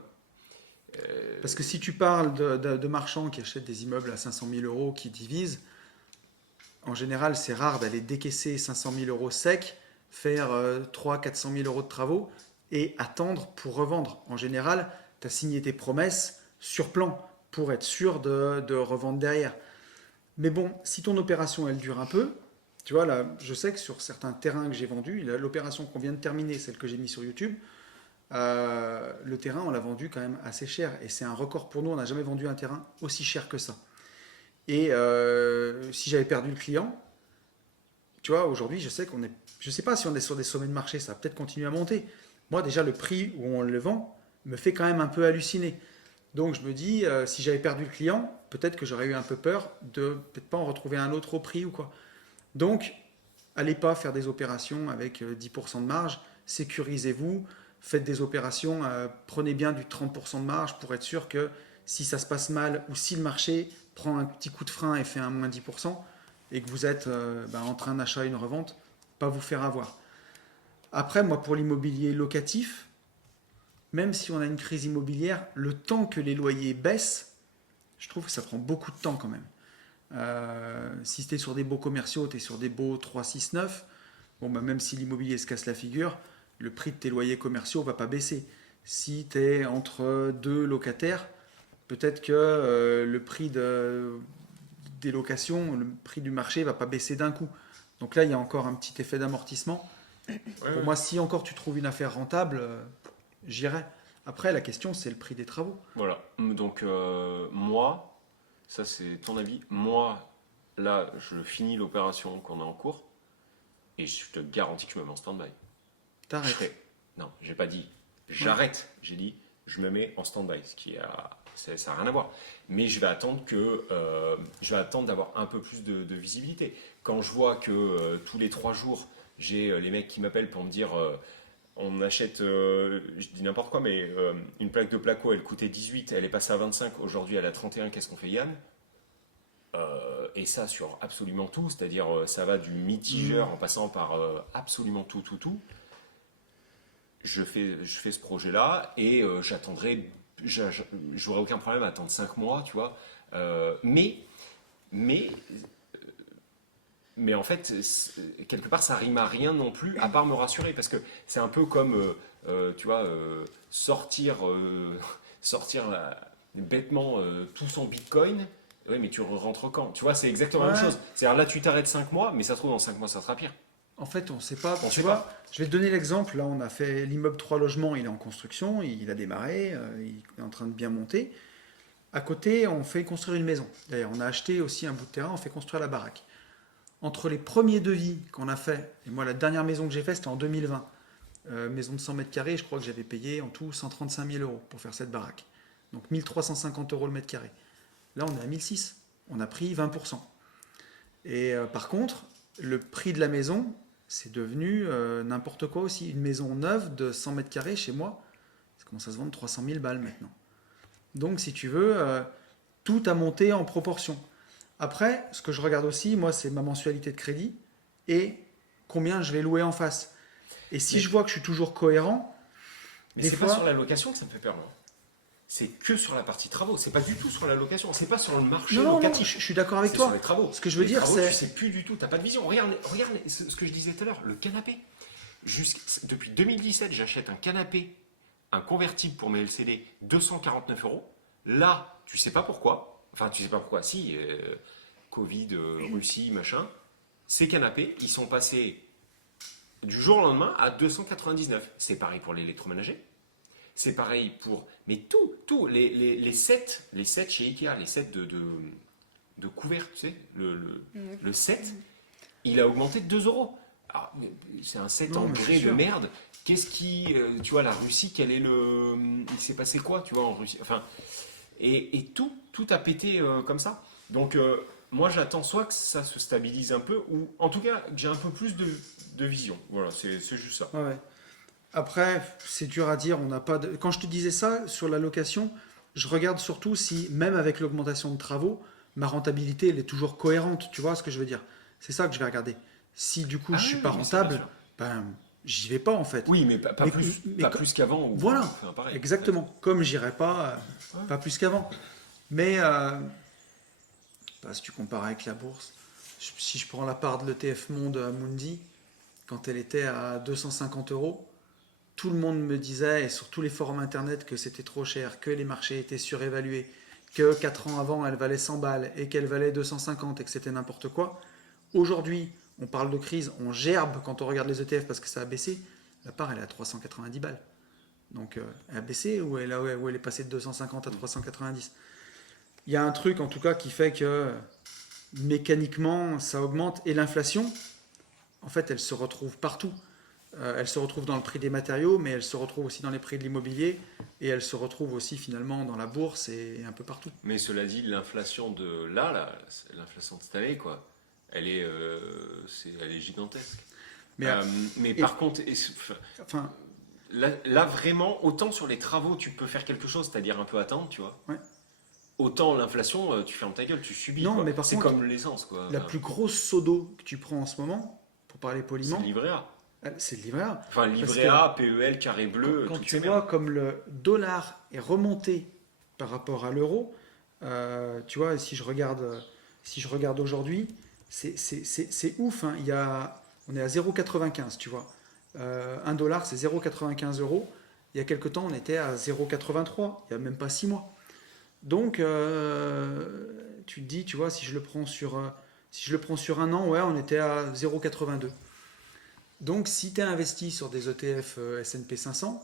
Parce que si tu parles de marchands qui achètent des immeubles à 500 000 euros, qui divisent, en général, c'est rare d'aller décaisser 500 000 euros secs, faire 300 000 400 000 euros de travaux et attendre pour revendre. En général, tu as signé tes promesses sur plan pour être sûr de revendre derrière. Mais bon, si ton opération, elle dure un peu, tu vois, là, je sais que sur certains terrains que j'ai vendus, l'opération qu'on vient de terminer, celle que j'ai mise sur YouTube, le terrain, on l'a vendu quand même assez cher. Et c'est un record pour nous, on n'a jamais vendu un terrain aussi cher que ça. Et si j'avais perdu le client, tu vois, aujourd'hui, je sais qu'on est... Je sais pas si on est sur des sommets de marché, ça va peut-être continuer à monter. Moi, déjà, le prix où on le vend me fait quand même un peu halluciner. Donc, je me dis, si j'avais perdu le client, peut-être que j'aurais eu un peu peur de peut-être pas en retrouver un autre au prix ou quoi. Donc, allez pas faire des opérations avec 10% de marge, sécurisez-vous, faites des opérations, prenez bien du 30% de marge pour être sûr que si ça se passe mal ou si le marché prend un petit coup de frein et fait un moins 10% et que vous êtes entre un achat et une revente, pas vous faire avoir. Après, moi, pour l'immobilier locatif, même si on a une crise immobilière, le temps que les loyers baissent, je trouve que ça prend beaucoup de temps quand même. Si tu es sur des baux commerciaux, tu es sur des baux 3, 6, 9, bon, même si l'immobilier se casse la figure, le prix de tes loyers commerciaux ne va pas baisser. Si tu es entre deux locataires, peut-être que le prix des locations, le prix du marché ne va pas baisser d'un coup. Donc là, il y a encore un petit effet d'amortissement. Pour moi, si encore tu trouves une affaire rentable, j'irai. Après, la question, c'est le prix des travaux. voilà. Donc, moi, ça c'est ton avis. Moi, là, je finis l'opération qu'on a en cours, et je te garantis que je me mets en stand-by. T'arrêtes. Non, j'ai pas dit j'arrête, j'ai dit je me mets en stand-by, ça n'a rien à voir. Mais je vais attendre d'avoir un peu plus de visibilité. Quand je vois que tous les 3 jours, j'ai les mecs qui m'appellent pour me dire on achète, je dis n'importe quoi, mais une plaque de placo, elle coûtait 18, elle est passée à 25, aujourd'hui elle est à 31, qu'est-ce qu'on fait Yann? Et ça sur absolument tout, c'est-à-dire ça va du mitigeur en passant par absolument tout. Je fais ce projet-là et j'attendrai, j'aurai aucun problème à attendre 5 mois, tu vois. Mais en fait, quelque part, ça rime à rien non plus, à part me rassurer, parce que c'est un peu comme, tu vois, sortir bêtement tout son bitcoin. Oui, mais tu rentres quand? Tu vois, c'est exactement la même Ouais. chose. C'est-à-dire là, tu t'arrêtes 5 mois, mais ça se trouve, dans 5 mois, ça sera pire. En fait, on ne sait pas. On Tu sait vois, je vais te donner l'exemple. Là, on a fait l'immeuble 3 logements, il est en construction, il a démarré, il est en train de bien monter. À côté, on fait construire une maison. D'ailleurs, on a acheté aussi un bout de terrain, on fait construire la baraque. Entre les premiers devis qu'on a fait, et moi, la dernière maison que j'ai faite, c'était en 2020. Maison de 100 mètres carrés, je crois que j'avais payé en tout 135 000 euros pour faire cette baraque. Donc 1350 euros le mètre carré. Là, on est à 1006. On a pris 20%. Et par contre, le prix de la maison, c'est devenu n'importe quoi aussi. Une maison neuve de 100 mètres carrés chez moi, ça commence à se vendre 300 000 balles maintenant. Donc, si tu veux, tout a monté en proportion. Après, ce que je regarde aussi, moi, c'est ma mensualité de crédit et combien je vais louer en face. Et si je vois que je suis toujours cohérent, Mais des c'est fois... pas sur la location que ça me fait peur, moi. C'est que sur la partie travaux. C'est pas du tout sur la location. C'est pas sur le marché Non, locatif. je suis d'accord avec C'est toi. sur les travaux. Ce que je veux Les dire, travaux, c'est... tu sais plus du tout. T'as pas de vision. Regarde ce que je disais tout à l'heure. Le canapé. Depuis 2017, j'achète un canapé, un convertible pour mes LCD, 249 €. Là, tu sais pas pourquoi. Enfin, tu sais pas pourquoi. Si, Covid, Russie, machin. Ces canapés, ils sont passés du jour au lendemain à 299. C'est pareil pour l'électroménager. C'est pareil pour... Mais tout, les sets chez Ikea, les sets de couverts, tu sais, le set, il a augmenté de 2 €. Alors, c'est un set Non, en mais c'est grès de sûr. merde. Qu'est-ce qui... tu vois, la Russie, quel est le... Il s'est passé quoi, tu vois, en Russie? Enfin, et tout a pété comme ça. Donc, moi, j'attends soit que ça se stabilise un peu, ou en tout cas, que j'ai un peu plus de vision. Voilà, c'est juste ça. Ouais. Après, c'est dur à dire. On n'a pas de... Quand je te disais ça sur la location, je regarde surtout si, même avec l'augmentation de travaux, ma rentabilité elle est toujours cohérente. Tu vois ce que je veux dire? C'est ça que je vais regarder. Si du coup Ah je suis oui, pas oui, ça, bien rentable, sûr. ben j'y vais pas en fait. Oui, mais pas Mais- plus, mais pas co- plus qu'avant. ou- Voilà, enfin, pareil. exactement. Comme j'irai pas, Ouais. pas plus qu'avant. Mais si tu compares avec la bourse, si je prends la part de l'ETF Monde à Mundi, quand elle était à 250 €, tout le monde me disait, et sur tous les forums internet, que c'était trop cher, que les marchés étaient surévalués, que 4 ans avant, elle valait 100 balles et qu'elle valait 250 et que c'était n'importe quoi. Aujourd'hui, on parle de crise, on gerbe quand on regarde les ETF parce que ça a baissé. La part, elle est à 390 balles. Donc, elle a baissé ou elle est passée de 250 à 390. Il y a un truc, en tout cas, qui fait que mécaniquement, ça augmente. Et l'inflation, en fait, elle se retrouve partout. Elle se retrouve dans le prix des matériaux, mais elle se retrouve aussi dans les prix de l'immobilier, et elle se retrouve aussi finalement dans la bourse et un peu partout. Mais cela dit, l'inflation de l'inflation de cette année, quoi, elle est gigantesque. Mais par contre, Enfin, là, vraiment, autant sur les travaux, tu peux faire quelque chose, c'est-à-dire un peu attendre, tu vois. Ouais. Autant l'inflation, tu fermes ta gueule, tu subis. Non, quoi. mais par c'est contre, comme l'essence, quoi. la plus grosse seau d'eau que tu prends en ce moment, pour parler C'est poliment, le livret A. c'est le livret A. Enfin, livret A, PEL, carré bleu, Quand toutes tu ces vois merdes. comme le dollar est remonté par rapport à l'euro, tu vois, si je regarde aujourd'hui, c'est ouf. Hein. On est à 0,95, tu vois. $1, c'est 0,95 €. Il y a quelque temps, on était à 0,83, il n'y a même pas 6 mois. Donc, tu te dis, tu vois, si je le prends sur un an, ouais, on était à 0,82. Donc, si tu es investi sur des ETF S&P 500,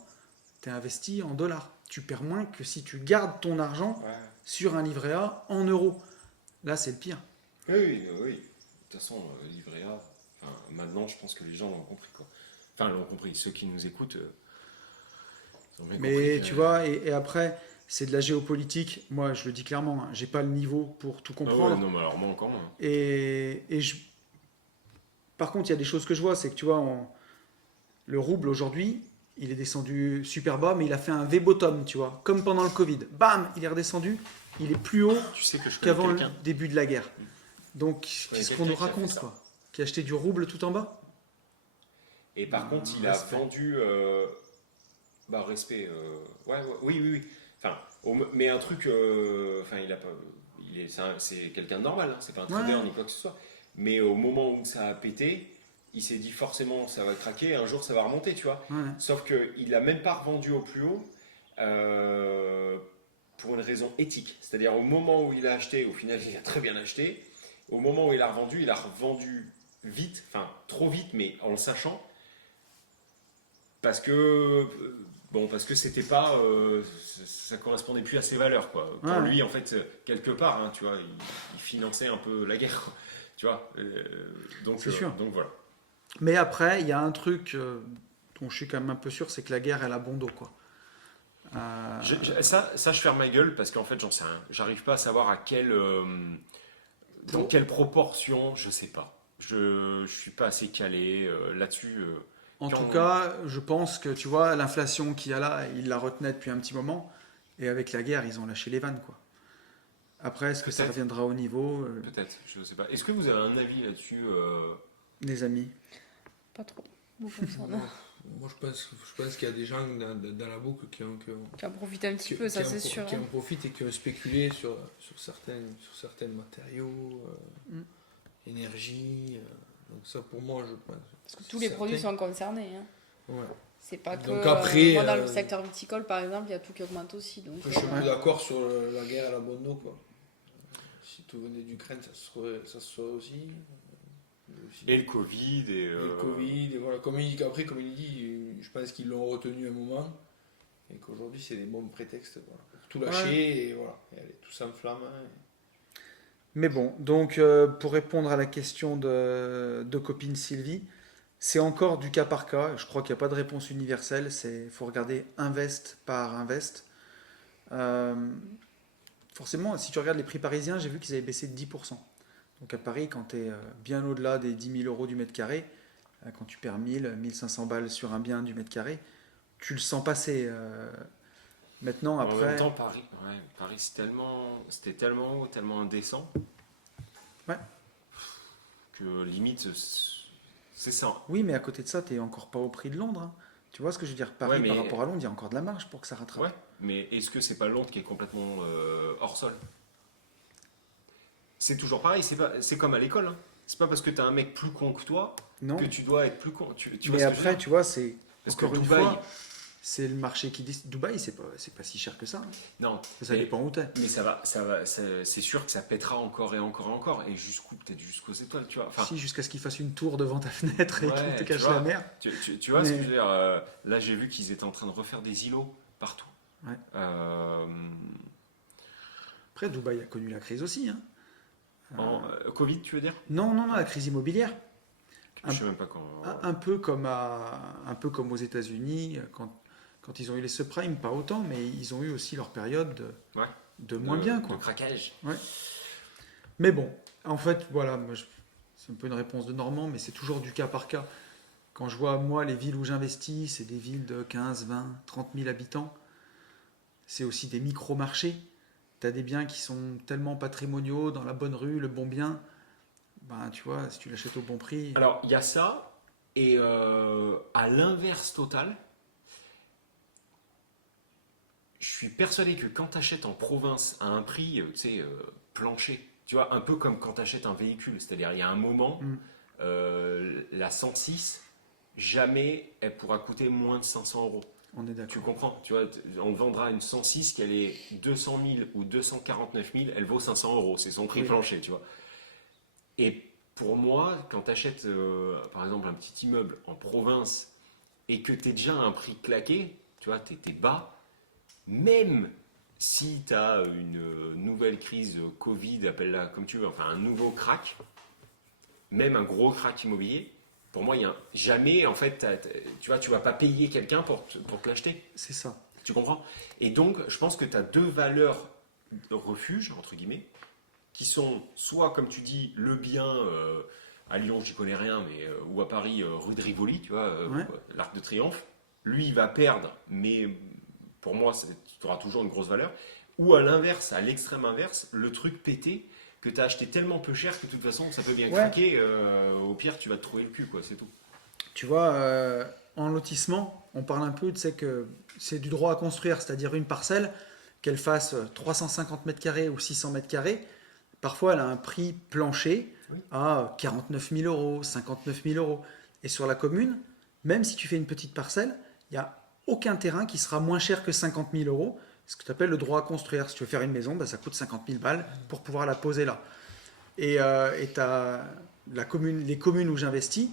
tu es investi en dollars. Tu perds moins que si tu gardes ton argent sur un livret A en euros. Là, c'est le pire. Oui. De toute façon, livret A, maintenant, je pense que les gens l'ont compris, quoi. Enfin, l'ont compris. Ceux qui nous écoutent, ils ont bien Mais compris tu vois, et après, c'est de la géopolitique. Moi, je le dis clairement, hein, j'ai pas le niveau pour tout Ah ouais, comprendre. non, mais alors moi encore moins. Par contre, il y a des choses que je vois, c'est que tu vois, le rouble aujourd'hui, il est descendu super bas, mais il a fait un V-bottom, tu vois, comme pendant le Covid. Bam, il est redescendu, il est plus haut Tu sais que je connais qu'avant le quelqu'un. début de la guerre. Donc, connais qu'est-ce qu'on nous quelqu'un qui a fait raconte, ça. quoi? Qui a acheté du rouble tout en bas? Et par contre, il a respect. vendu. Respect. Oui. Enfin, mais un truc. Enfin, il a pas. C'est quelqu'un de normal, hein, c'est pas un trader Ouais. ni quoi que ce soit. Mais au moment où ça a pété, il s'est dit forcément ça va craquer, un jour ça va remonter, tu vois. Ouais. Sauf qu'il n'a même pas revendu au plus haut pour une raison éthique. C'est-à-dire au moment où il a acheté, au final il a très bien acheté. Au moment où il a revendu vite, enfin trop vite, mais en le sachant. Parce que c'était pas, ça correspondait plus à ses valeurs, quoi. Pour Ouais. lui, en fait, quelque part, hein, tu vois, il finançait un peu la guerre, quoi. Tu vois. C'est sûr. Donc voilà. Mais après, il y a un truc dont je suis quand même un peu sûr, c'est que la guerre, elle a bon dos, quoi. Ça, je ferme ma gueule parce qu'en fait, j'en sais rien. J'arrive pas à savoir dans quelle proportion, je sais pas. Je suis pas assez calé là-dessus. En Quand- tout cas, je pense que, tu vois, l'inflation qu'il y a là, ils la retenaient depuis un petit moment. Et avec la guerre, ils ont lâché les vannes, quoi. Après, est-ce que ça Peut-être. reviendra au niveau Peut-être, je sais pas. Est-ce que vous avez un avis là-dessus les amis? Pas trop. Bon, comme ça, non. Moi, je pense qu'il y a des gens dans la boucle Tu en profites un petit peu, ça c'est sûr. qui hein. en profitent et qui ont spéculé sur certains matériaux, Mm. énergie. Donc ça, pour moi, je pense. Parce que tous les produits sont concernés. Hein. Ouais. C'est pas que. Donc après, moi, dans le secteur viticole, par exemple, il y a tout qui augmente aussi. Donc, Je suis un peu d'accord sur la guerre à la bonne eau, quoi. Si tout venait d'Ukraine, ça se saurait aussi. et le Covid et, Le Covid, et voilà. Comme il dit, je pense qu'ils l'ont retenu un moment. Et qu'aujourd'hui, c'est des bons prétextes voilà, pour tout lâcher. Et voilà. Et allez, tout s'enflamme. Hein. Mais bon, donc pour répondre à la question de copine Sylvie, c'est encore du cas par cas. Je crois qu'il n'y a pas de réponse universelle. Il faut regarder invest par invest. Euh, Forcément, si tu regardes les prix parisiens, j'ai vu qu'ils avaient baissé de 10%. Donc à Paris, quand tu es bien au-delà des 10 000 euros du mètre carré, quand tu perds 1500 balles sur un bien du mètre carré, tu le sens passer. Maintenant, en après. même temps, Paris c'était tellement haut, tellement indécent. Ouais. Que limite, c'est ça. Oui, mais à côté de ça, tu n'es encore pas au prix de Londres. Hein. Tu vois ce que je veux dire? Paris, Ouais, mais- par rapport à Londres, il y a encore de la marge pour que ça rattrape. Ouais, mais est-ce que c'est pas Londres qui est complètement hors sol? C'est toujours pareil, c'est comme à l'école. Hein. C'est pas parce que t'as un mec plus con que toi Non. que tu dois être plus con. Tu vois Mais ce que je veux après, dire tu vois, c'est Parce que encore une Dubaï- fois, c'est le marché qui décide. Dubaï, c'est pas si cher que ça. Hein. Non, Ça mais- dépend où t'es. Mais c'est sûr que ça pètera encore et encore et encore, et peut-être jusqu'aux étoiles, tu vois. Enfin, Si, jusqu'à ce qu'ils fassent une tour devant ta fenêtre et Ouais, qu'ils te tu cachent vois. la mer. tu vois ce que Mais- je veux dire là, j'ai vu qu'ils étaient en train de refaire des îlots partout. Ouais. Euh, Après, Dubaï a connu la crise aussi. Hein. Covid, tu veux dire Non, la crise immobilière. Je sais même pas quand. Un peu comme aux États-Unis, quand ils ont eu les subprimes, pas autant, mais ils ont eu aussi leur période Ouais. de moins bien. Quoi. De craquage. Mais bon, en fait, voilà, c'est un peu une réponse de Normand, mais c'est toujours du cas par cas. Quand je vois, moi, les villes où j'investis, c'est des villes de 15, 20, 30 000 habitants. C'est aussi des micro-marchés. Tu as des biens qui sont tellement patrimoniaux, dans la bonne rue, le bon bien. Ben, tu vois, si tu l'achètes au bon prix. Alors, il y a ça, et à l'inverse total, je suis persuadé que quand tu achètes en province à un prix, tu sais, plancher, tu vois, un peu comme quand tu achètes un véhicule, c'est-à-dire il y a un moment, la 106, jamais elle pourra coûter moins de 500 euros. On est Tu d'accord. comprends, tu vois, on vendra une 106 qu'elle est 200 000 ou 249 000, elle vaut 500 euros, c'est son prix Oui. plancher, tu vois. Et pour moi, quand tu achètes par exemple un petit immeuble en province et que tu es déjà à un prix claqué, tu vois, tu es bas, même si tu as une nouvelle crise Covid, appelle-la comme tu veux, enfin un nouveau crack, même un gros crack immobilier, pour moi, il y a jamais, en fait, tu vois, tu vas pas payer quelqu'un pour te l'acheter. C'est ça. Tu comprends? Et donc, je pense que tu as deux valeurs de refuge, entre guillemets, qui sont soit, comme tu dis, le bien, à Lyon, j'y connais rien, mais, ou à Paris, rue de Rivoli, tu vois, Ouais. l'Arc de Triomphe. Lui, il va perdre, mais pour moi, tu auras toujours une grosse valeur. Ou à l'inverse, à l'extrême inverse, le truc pété, que tu as acheté tellement peu cher que de toute façon, ça peut bien Ouais. craquer. Au pire, tu vas te trouver le cul, quoi, c'est tout. Tu vois, en lotissement, on parle un peu, tu sais que c'est du droit à construire, c'est-à-dire une parcelle, qu'elle fasse 350 mètres carrés ou 600 mètres carrés, parfois elle a un prix plancher Oui. à 49 000 euros, 59 000 euros. Et sur la commune, même si tu fais une petite parcelle, il n'y a aucun terrain qui sera moins cher que 50 000 euros, ce que tu appelles le droit à construire. Si tu veux faire une maison, bah, ça coûte 50 000 balles pour pouvoir la poser là. Et t'as les communes où j'investis,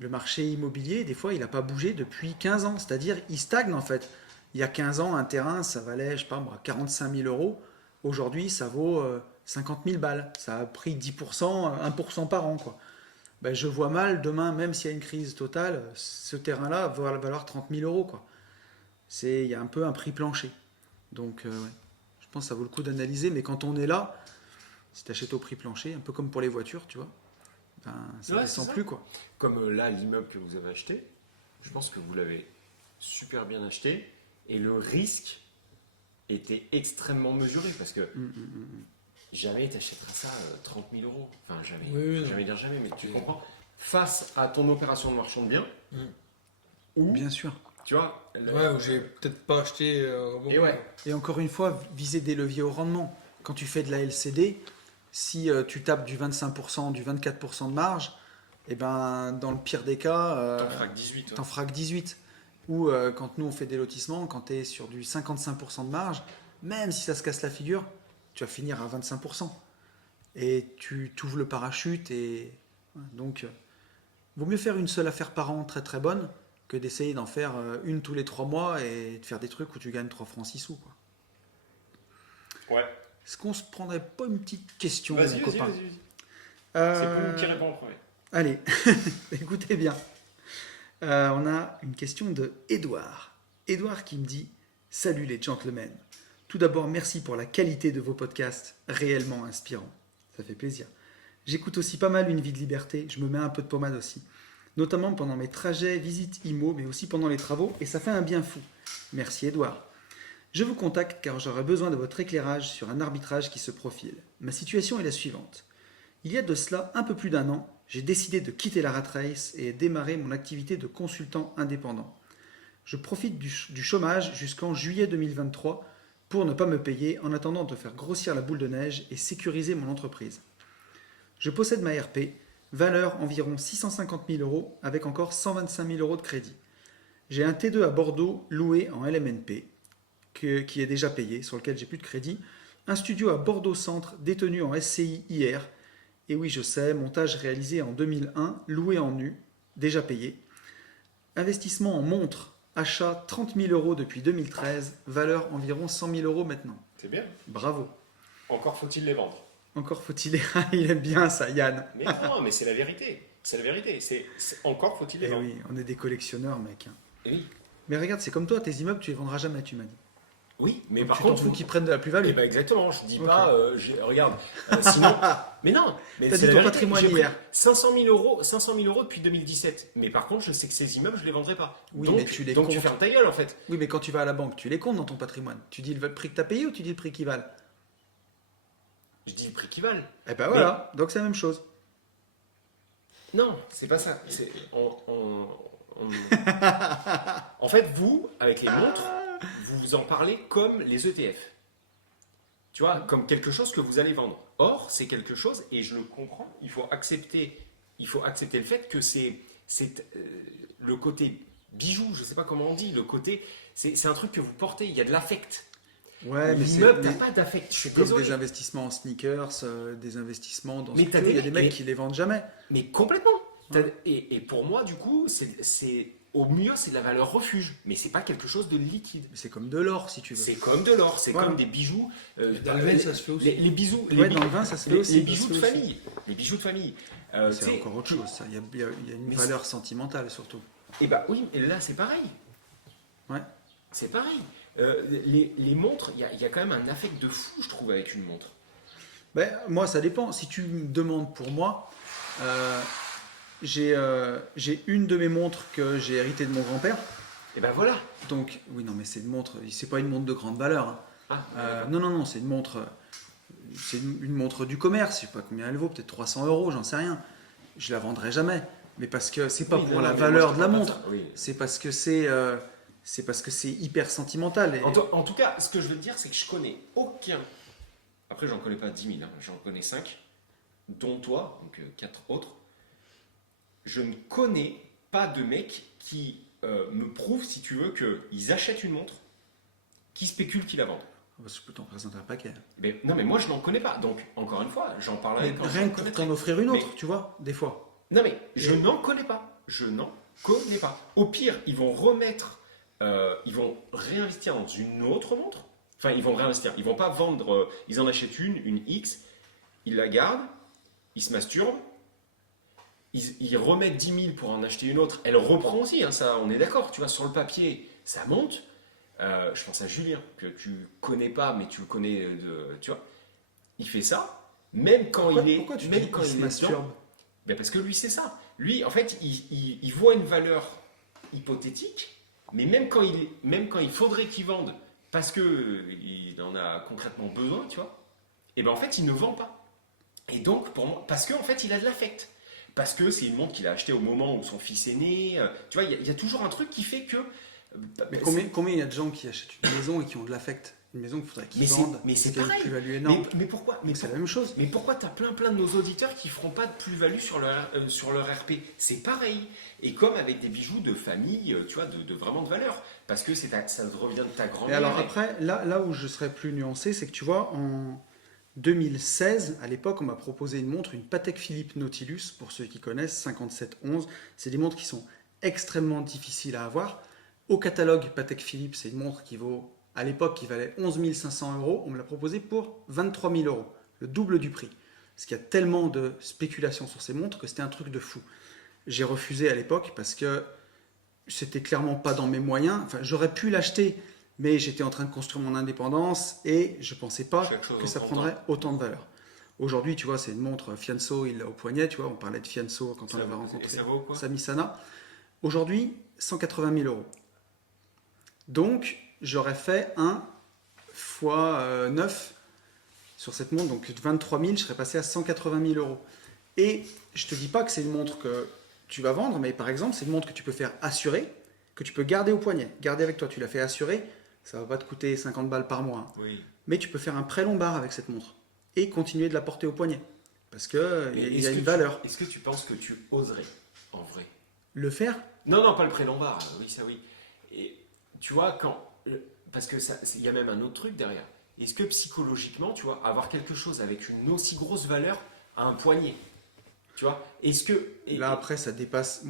le marché immobilier, des fois, il n'a pas bougé depuis 15 ans. C'est-à-dire, il stagne en fait. Il y a 15 ans, un terrain, ça valait, je sais pas moi, 45 000 euros. Aujourd'hui, ça vaut 50 000 balles. Ça a pris 10%, 1% par an, quoi. Ben, je vois mal, demain, même s'il y a une crise totale, ce terrain-là va valoir 30 000 euros, quoi. Il y a un peu un prix plancher. Donc, ouais, je pense que ça vaut le coup d'analyser. Mais quand on est là, si tu achètes au prix plancher, un peu comme pour les voitures, tu vois, ben, ça Ouais, descend c'est ça. plus, quoi. Comme là, l'immeuble que vous avez acheté, je pense que vous l'avez super bien acheté et le risque était extrêmement mesuré parce que jamais tu achèteras ça 30 000 euros. Enfin, jamais. Oui, non. Jamais dire jamais, mais tu comprends. Face à ton opération de marchand de biens, Mm. ou, Bien sûr. tu vois, Ouais, où j'ai peut-être pas acheté. Bon, et ouais, Et encore une fois, viser des leviers au rendement. Quand tu fais de la LCD, si tu tapes du 25%, du 24% de marge, et ben, dans le pire des cas, t'en feras que 18. Ouais. t'en feras que 18. Ou quand nous on fait des lotissements, quand tu es sur du 55% de marge, même si ça se casse la figure, tu vas finir à 25%. Et tu t'ouvres le parachute et donc vaut mieux faire une seule affaire par an très très bonne que d'essayer d'en faire une tous les 3 mois et de faire des trucs où tu gagnes 3 francs 6 sous, quoi. Ouais. Est-ce qu'on se prendrait pas une petite question, Vas-y, mon vas-y, copain vas-y. Euh, C'est plus nous qui répond en premier. Allez, écoutez bien. On a une question de Edouard. Edouard qui me dit « Salut les gentlemen. Tout d'abord, merci pour la qualité de vos podcasts, réellement inspirants. Ça fait plaisir. J'écoute aussi pas mal Une vie de liberté, je me mets un peu de pommade aussi. Notamment pendant mes trajets, visites IMO, mais aussi pendant les travaux, et ça fait un bien fou. Merci Edouard. Je vous contacte car j'aurais besoin de votre éclairage sur un arbitrage qui se profile. Ma situation est la suivante. Il y a de cela un peu plus d'un an, j'ai décidé de quitter la rat race et démarrer mon activité de consultant indépendant. Je profite du chômage jusqu'en juillet 2023 pour ne pas me payer en attendant de faire grossir la boule de neige et sécuriser mon entreprise. Je possède ma RP, valeur environ 650 000 euros avec encore 125 000 euros de crédit. J'ai un T2 à Bordeaux loué en LMNP qui est déjà payé, sur lequel j'ai plus de crédit, un studio à Bordeaux Centre détenu en SCI hier, et oui je sais, montage réalisé en 2001, loué en nu, déjà payé, investissement en montre, achat 30 000 euros depuis 2013, valeur environ 100 000 euros maintenant. C'est bien. Bravo. Encore faut-il les vendre. Encore faut-il... Il aime bien ça, Yann. Mais non, mais c'est la vérité. C'est la vérité. Encore faut-il les Eh vendre. oui, on est des collectionneurs, mec. Oui. Mais regarde, c'est comme toi, tes immeubles, tu les vendras jamais, tu m'as dit. Oui, mais Donc par tu t'en contre, fous qu'ils prennent de la plus-value. Eh ben exactement, je dis Ok. pas, regarde, sinon, mais non, mais T'as c'est dit la ton vérité, patrimoine j'ai pris hier. 500 000 euros depuis 2017, mais par contre, je sais que ces immeubles, je les vendrai pas. Oui, donc, mais tu les donc tu comptes. fermes ta gueule en fait. Oui, mais quand tu vas à la banque, tu les comptes dans ton patrimoine. Tu dis le prix que tu as payé ou tu dis le prix qu'ils valent? Je dis le prix qui valent. Eh ben voilà, donc c'est la même chose. Non, c'est pas ça. En fait, vous, avec les montres, vous en parlez comme les ETF. Tu vois, comme quelque chose que vous allez vendre. Or, c'est quelque chose, et je le comprends, il faut accepter le fait que c'est le côté bijou, je sais pas comment on dit, le côté, c'est un truc que vous portez, il y a de l'affect. Ouais, mais c'est L'immeuble, t'as pas d'affect, je suis comme désolé. des investissements en sneakers, des investissements dans Mais ce t'as que tu veux. Il y a des des mecs- mecs qui les vendent jamais. Mais complètement. Et pour moi, du coup, c'est au mieux, c'est de la valeur refuge, mais c'est pas quelque chose de liquide. Mais c'est comme de l'or, si tu veux. C'est comme de l'or, c'est Voilà. comme des bijoux. Dans le vin, ça se fait aussi. Les bijoux, Ouais, dans le vin, ça se fait aussi, Les ça bijoux se de fait aussi. famille. Les bijoux de famille. tu C'est sais, encore autre chose, ça. Il y a une Mais valeur sentimentale, surtout. Et bah oui, et là c'est pareil. Ouais. C'est pareil. Les montres, il y a quand même un affect de fou, je trouve, avec une montre. Ben, moi, ça dépend. Si tu me demandes pour moi, j'ai une de mes montres que j'ai héritée de mon grand-père. Et ben voilà. Donc, oui, non, mais c'est une montre, c'est pas une montre de grande valeur, hein. Ah, Non, c'est une montre, une montre du commerce. Je sais pas combien elle vaut, peut-être 300 euros, j'en sais rien. Je la vendrai jamais. Mais parce que c'est pas oui, pour non, la mais valeur moi, de la je te parle montre. pas de ça, oui. C'est parce que c'est hyper sentimental. Et- En tout cas, ce que je veux te dire, c'est que je connais aucun. Après, j'en connais pas 10 000, hein, j'en connais 5, dont toi, donc 4 autres. Je ne connais pas de mec qui me prouve, si tu veux, qu'ils achètent une montre, qui spéculent qu'ils la vendent. Je peux t'en présenter un paquet. Mais, non, mais moi, je n'en connais pas. Donc, encore une fois, j'en parlerai Mais quand rien j'en que pour connaîtrai. t'en offrir une autre, Mais- tu vois, des fois. Non, mais je n'en connais pas. Je n'en connais pas. Au pire, ils vont réinvestir dans une autre montre. Enfin, ils vont réinvestir. Ils vont pas vendre. Ils en achètent une X, ils la gardent, ils se masturbent, ils remettent 10 000 pour en acheter une autre. Elle reprend aussi, hein, ça, on est d'accord. Tu vois, sur le papier, ça monte. Je pense à Julien, que tu connais pas, mais tu le connais tu vois. Il fait ça, même quand Pourquoi, il est. pourquoi tu même dis quand qu'il se il est dedans. masturbe? Ben parce que lui, c'est ça. Lui, en fait, il voit une valeur hypothétique, mais même quand il faudrait qu'il vende parce qu'il en a concrètement besoin, tu vois, et ben en fait, il ne vend pas. Et donc, pour moi, parce qu'en fait, il a de l'affect. Parce que c'est une montre qu'il a achetée au moment où son fils est né. Tu vois, il y a toujours un truc qui fait que. Mais combien il y a de gens qui achètent une maison et qui ont de l'affect? Une maison qu'il faudrait qu'ils vendent. Mais c'est parce qu'il y a pareil. une plus-value énorme. Mais pourquoi Donc c'est la même chose. Mais pourquoi t'as plein de nos auditeurs qui feront pas de plus-value sur leur RP? C'est pareil. Et comme avec des bijoux de famille, tu vois, de vraiment de valeur. Parce que ça revient de ta Et grand-mère. alors après, là où je serais plus nuancé, c'est que tu vois, en 2016, à l'époque, on m'a proposé une montre, une Patek Philippe Nautilus, pour ceux qui connaissent, 5711. C'est des montres qui sont extrêmement difficiles à avoir. Au catalogue, Patek Philippe, c'est une montre qui vaut, à l'époque, qui valait 11 500 euros. On me l'a proposé pour 23 000 euros, le double du prix. Parce qu'il y a tellement de spéculation sur ces montres que c'était un truc de fou. J'ai refusé à l'époque parce que c'était clairement pas dans mes moyens. Enfin, j'aurais pu l'acheter, mais j'étais en train de construire mon indépendance et je pensais pas Chaque chose que en ça son prendrait temps. autant de valeur. Aujourd'hui, tu vois, c'est une montre Fianso, il l'a au poignet, tu vois, on parlait de Fianso quand on l'avait Et rencontré. ça vaut quoi? Sami Sana. Aujourd'hui, 180 000 euros. Donc, j'aurais fait un fois 9 sur cette montre, donc 23 000, je serais passé à 180 000 euros. Et je te dis pas que c'est une montre que tu vas vendre, mais par exemple, c'est une montre que tu peux faire assurer, que tu peux garder au poignet, garder avec toi. Tu l'as fait assurer, ça va pas te coûter 50 balles par mois, hein. Oui. Mais tu peux faire un prêt lombard avec cette montre et continuer de la porter au poignet parce que Mais il y a est-ce une que valeur. Est-ce que tu penses que tu oserais, en vrai? Le faire, Non, pas le prêt Lombard, oui, ça oui. Et tu vois, parce que il y a même un autre truc derrière. Est-ce que psychologiquement, tu vois, avoir quelque chose avec une aussi grosse valeur à un poignet, tu vois, est-ce que. là après, ça dépasse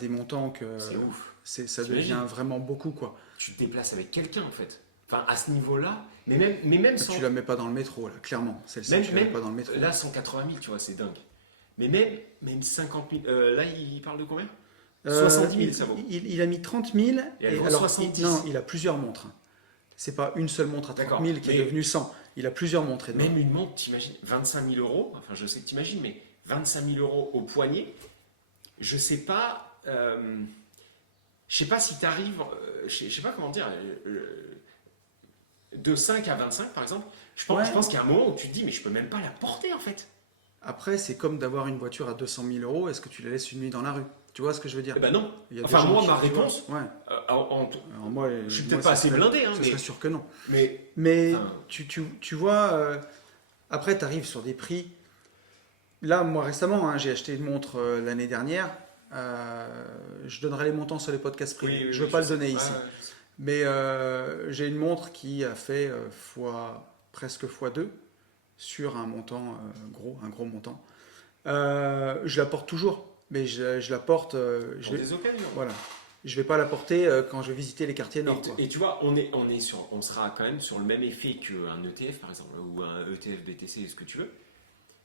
des montants que C'est ouf. ça T'imagines devient vraiment beaucoup, quoi. Tu te déplaces avec quelqu'un, en fait. Enfin, à ce niveau-là, mais même sans. Tu la mets pas dans le métro, là, clairement. Celle-ci, Même, tu la mets même- pas dans le métro. Là, 180 000, tu vois, c'est dingue. Mais même 50 000. Là, il parle de combien? 70 000, ça vaut. Il a mis 30 000. Et elle vaut alors, 70. non, il a plusieurs montres. C'est pas une seule montre à 30 000 D'accord, qui est mais- devenue 100. Il a plusieurs montres. Edouard. Même une montre, t'imagines, 25 000 euros, enfin je sais que t'imagines, mais 25 000 euros au poignet, je sais pas si t'arrives, je sais pas comment dire, de 5 à 25 par exemple, je Ouais. pense qu'il y a un moment où tu te dis, mais je peux même pas la porter en fait. Après, c'est comme d'avoir une voiture à 200 000 euros. Est-ce que tu la laisses une nuit dans la rue? Tu vois ce que je veux dire? Eh ben non. Il y a des Enfin, gens moi, qui- ma tu vois, réponse, ouais. Alors moi, je suis moi, peut-être ça pas assez serait- blindé, hein, Ce mais, serait sûr que non. mais Mais Enfin. tu vois, après, tu arrives sur des prix. Là, moi, récemment, hein, j'ai acheté une montre l'année dernière. Je donnerai les montants sur les podcasts privés. Je ne veux pas le sais. donner Ouais, ici. ouais. Mais j'ai une montre qui a fait presque x2 sur un montant un gros montant. Je la porte toujours, mais je la porte. Pour des occasions. Voilà. Je vais pas la porter quand je vais visiter les quartiers nord. quoi. Et tu vois, on sera quand même sur le même effet qu'un ETF par exemple, ou un ETF BTC, ce que tu veux.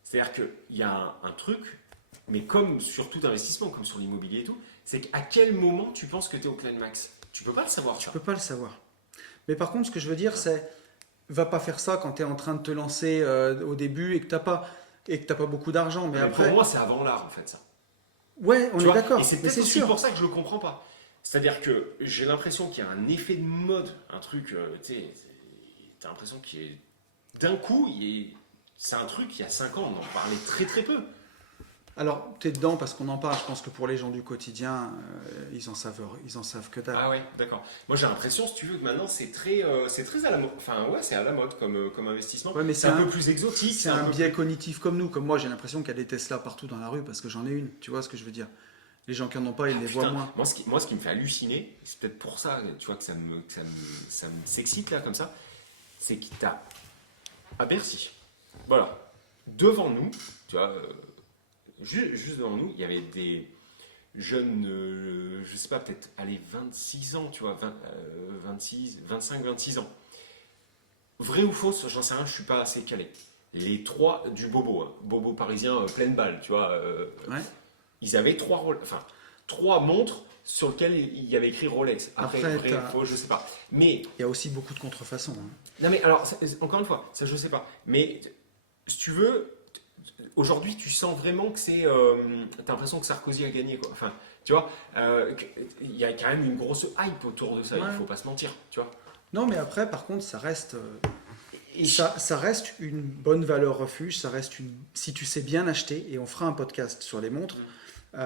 C'est-à-dire qu'il y a un truc, mais comme sur tout investissement, comme sur l'immobilier et tout, c'est qu'à quel moment tu penses que tu es au climax? Tu peux pas le savoir, Tu ça. peux pas le savoir. Mais par contre, ce que je veux dire, c'est va pas faire ça quand tu es en train de te lancer au début et que t'as pas beaucoup d'argent. Mais Mais après, pour moi, c'est avant l'art en fait, ça. ouais, on Tu est vois, d'accord. Et c'est Mais peut-être c'est aussi sûr. pour ça que je le comprends pas. C'est-à-dire que j'ai l'impression qu'il y a un effet de mode, un truc, tu sais, t'as l'impression qu'il y a d'un coup, c'est un truc, il y a 5 ans, on en parlait très très peu. Alors, tu es dedans parce qu'on en parle. Je pense que pour les gens du quotidien, ils en savent que dalle. Ah ouais, d'accord. Moi j'ai l'impression, si tu veux, que maintenant c'est très à la mode. Enfin ouais, c'est à la mode comme investissement. Ouais, mais c'est un peu plus exotique. C'est un biais cognitif comme nous. Comme moi, j'ai l'impression qu'il y a des Tesla partout dans la rue parce que j'en ai une. Tu vois ce que je veux dire? Les gens qui en ont pas, ils les voient moins. Moi, ce qui me fait halluciner, c'est peut-être pour ça, tu vois, que ça me s'excite là comme ça, c'est qu'il t'a à Bercy. Voilà, devant nous, tu vois, juste devant nous, il y avait des jeunes, je sais pas, peut-être, allez, 26 ans, tu vois, 25-26 ans. Vrai ou fausse, j'en sais rien, je suis pas assez calé. Les trois du bobo, hein, bobo parisien, pleine balle, tu vois. Ouais. Ils avaient trois montres sur lesquelles il y avait écrit Rolex. Après vrai, faux, je sais pas. Mais Il y a aussi beaucoup de contrefaçons. Hein. non, mais alors, encore une fois, ça je sais pas. Mais si tu veux, aujourd'hui, tu sens vraiment que c'est. T'as l'impression que Sarkozy a gagné, quoi. Enfin, tu vois, il y a quand même une grosse hype autour de ça, il faut pas se mentir, tu vois. Non, mais après, par contre, ça reste. Et Ça reste une bonne valeur refuge, ça reste si tu sais bien acheter, et on fera un podcast sur les montres,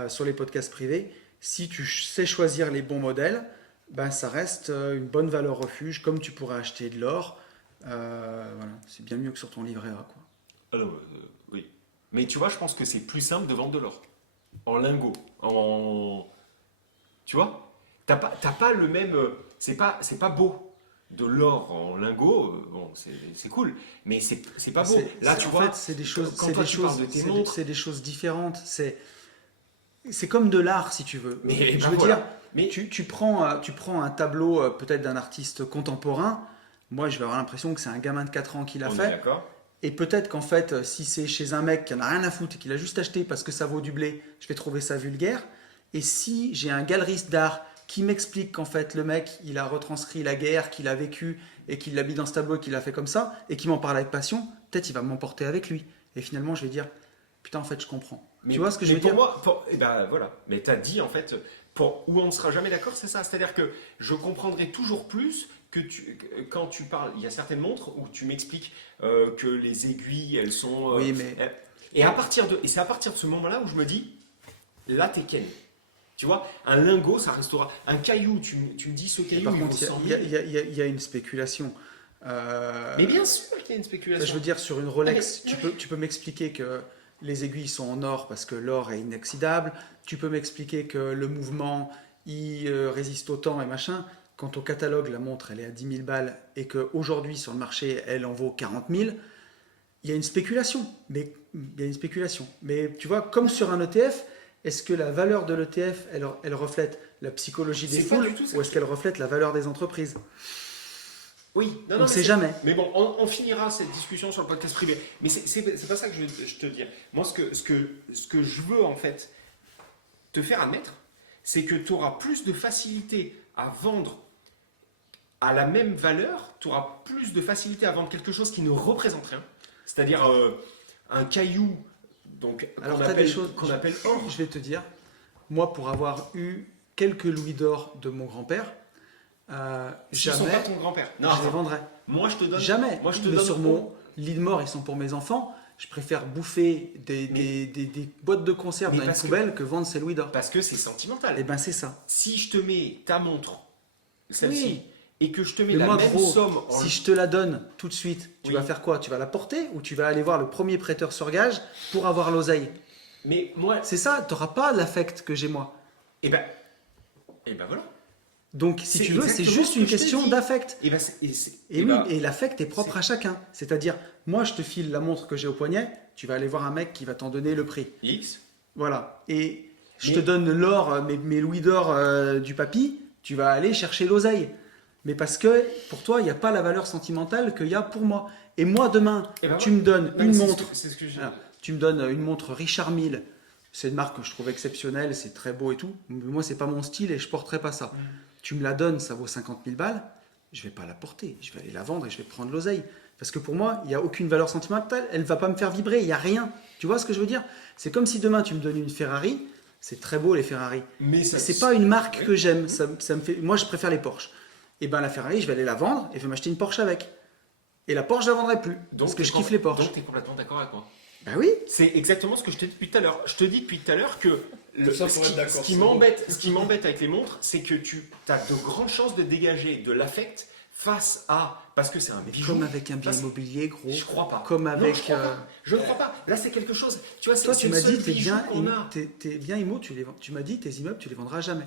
sur les podcasts privés, si tu sais choisir les bons modèles, ben ça reste une bonne valeur refuge, comme tu pourrais acheter de l'or. Voilà, c'est bien mieux que sur ton livret A, quoi. Alors, oui. Mais tu vois, je pense que c'est plus simple de vendre de l'or. En lingots. Tu vois, t'as pas le même. C'est pas beau. De l'or en lingots, bon, c'est cool, mais c'est pas beau. Là, tu vois, en fait, c'est des choses, quand toi, tu parles de tes montres, c'est des choses différentes. C'est comme de l'art, si tu veux. Mais je veux dire, mais tu prends un tableau peut-être d'un artiste contemporain. Moi, je vais avoir l'impression que c'est un gamin de 4 ans qui l'a on est fait. d'accord. Et peut-être qu'en fait, si c'est chez un mec qui en a rien à foutre et qui l'a juste acheté parce que ça vaut du blé, je vais trouver ça vulgaire. Et si j'ai un galeriste d'art qui m'explique qu'en fait le mec il a retranscrit la guerre, qu'il a vécu et qu'il l'a mis dans ce tableau et qu'il l'a fait comme ça et qui m'en parle avec passion, peut-être il va m'emporter avec lui. Et finalement je vais dire putain en fait je comprends. Mais, tu vois ce que je veux pour dire? moi, eh ben voilà. Mais t'as dit en fait, où on ne sera jamais d'accord, c'est ça. C'est-à-dire que je comprendrai toujours plus que quand tu parles, il y a certaines montres où tu m'expliques que les aiguilles elles sont. Oui mais Et c'est à partir de ce moment-là où je me dis, là t'es ken. Tu vois, un lingot, ça restera. Un caillou, tu me dis ce caillou, par il contre vaut 100 il 000. y a une spéculation. Mais bien sûr qu'il y a une spéculation. Je veux dire sur une Rolex, Allez, tu peux m'expliquer que les aiguilles sont en or parce que l'or est inoxydable. Tu peux m'expliquer que le mouvement il résiste au temps et machin. Quant au catalogue, la montre elle est à 10 000 balles et qu'aujourd'hui sur le marché elle en vaut 40 000. Il y a une spéculation, mais tu vois, comme sur un ETF, est-ce que la valeur de l'ETF, elle reflète la psychologie des C'est pas foules du tout ça. ou est-ce qu'elle reflète la valeur des entreprises? Oui, On ne sait jamais. Mais bon, on finira cette discussion sur le podcast privé. Mais c'est pas ça que je te dis. Moi, ce que je veux en fait te faire admettre, c'est que tu auras plus de facilité à vendre à la même valeur, tu auras plus de facilité à vendre quelque chose qui ne représente rien, c'est-à-dire un caillou donc, Alors, qu'on tu as appelle, des choses qu'on appelle or. Je vais te dire, moi, pour avoir eu quelques louis d'or de mon grand-père, S'ils sont jamais pas ton grand-père. Non, je les vendrais. moi je te donne. Jamais. Moi je te Mais donne. sur mon lit de mort, ils sont pour mes enfants. Je préfère bouffer des boîtes de conserve Mais dans une parce que- poubelle que vendre ces louis d'or. Parce que c'est sentimental. Eh ben c'est ça. Si je te mets ta montre, celle-ci, Oui. et que je te mets Mais la moi, même gros, somme en si je te la donne tout de suite, tu Oui. vas faire quoi? Tu vas la porter ou tu vas aller voir le premier prêteur sur gage pour avoir l'oseille? Mais moi, C'est ça, tu n'auras pas l'affect que j'ai moi. et ben voilà. Donc si C'est tu veux, c'est exactement juste ce que une je te question dis. d'affect. Et ben, Et oui, et l'affect est propre à chacun. C'est-à-dire, moi je te file la montre que j'ai au poignet, tu vas aller voir un mec qui va t'en donner le prix. X. Voilà. Et je Mais- te donne l'or, mes louis d'or du papy, tu vas aller chercher l'oseille. Mais parce que pour toi, il n'y a pas la valeur sentimentale qu'il y a pour moi. Et moi, demain, Eh ben tu voilà. me donnes Non, mais une c'est ce montre. que- C'est ce que j'ai. Alors, tu me donnes une montre Richard Mille. C'est une marque que je trouve exceptionnelle, c'est très beau et tout. Mais moi, c'est pas mon style et je porterai pas ça. Tu me la donnes, ça vaut 50 000 balles. Je vais pas la porter. Je vais aller la vendre et je vais prendre l'oseille. Parce que pour moi, il n'y a aucune valeur sentimentale. Elle va pas me faire vibrer. Il n'y a rien. Tu vois ce que je veux dire? C'est comme si demain, tu me donnes une Ferrari. C'est très beau les Ferrari. Mais ça, C'est pas une marque que j'aime. Ça me fait... Moi, je préfère les Porsche. Et ben la Ferrari, je vais aller la vendre et je vais m'acheter une Porsche avec. Et la Porsche, je la vendrai plus. Parce que je kiffe les Porsche. Donc tu es complètement d'accord avec moi. Ben oui. C'est exactement ce que je t'ai dit depuis tout à l'heure. Je te dis depuis tout à l'heure que Tout ça pour être d'accord, ce qui c'est m'embête avec les montres, c'est que tu as de grandes chances de dégager de l'affect face à. Parce que c'est un Mais bijou. comme avec un bien Parce- immobilier, gros. Je crois pas. Comme Non, avec. je crois pas. Je ne crois pas. Là, c'est quelque chose. Tu vois, Toi, c'est tu le m'as seul dit, bijou qu'on a. t'es bien immo, tu m'as dit, tes immeubles, tu les vendras jamais.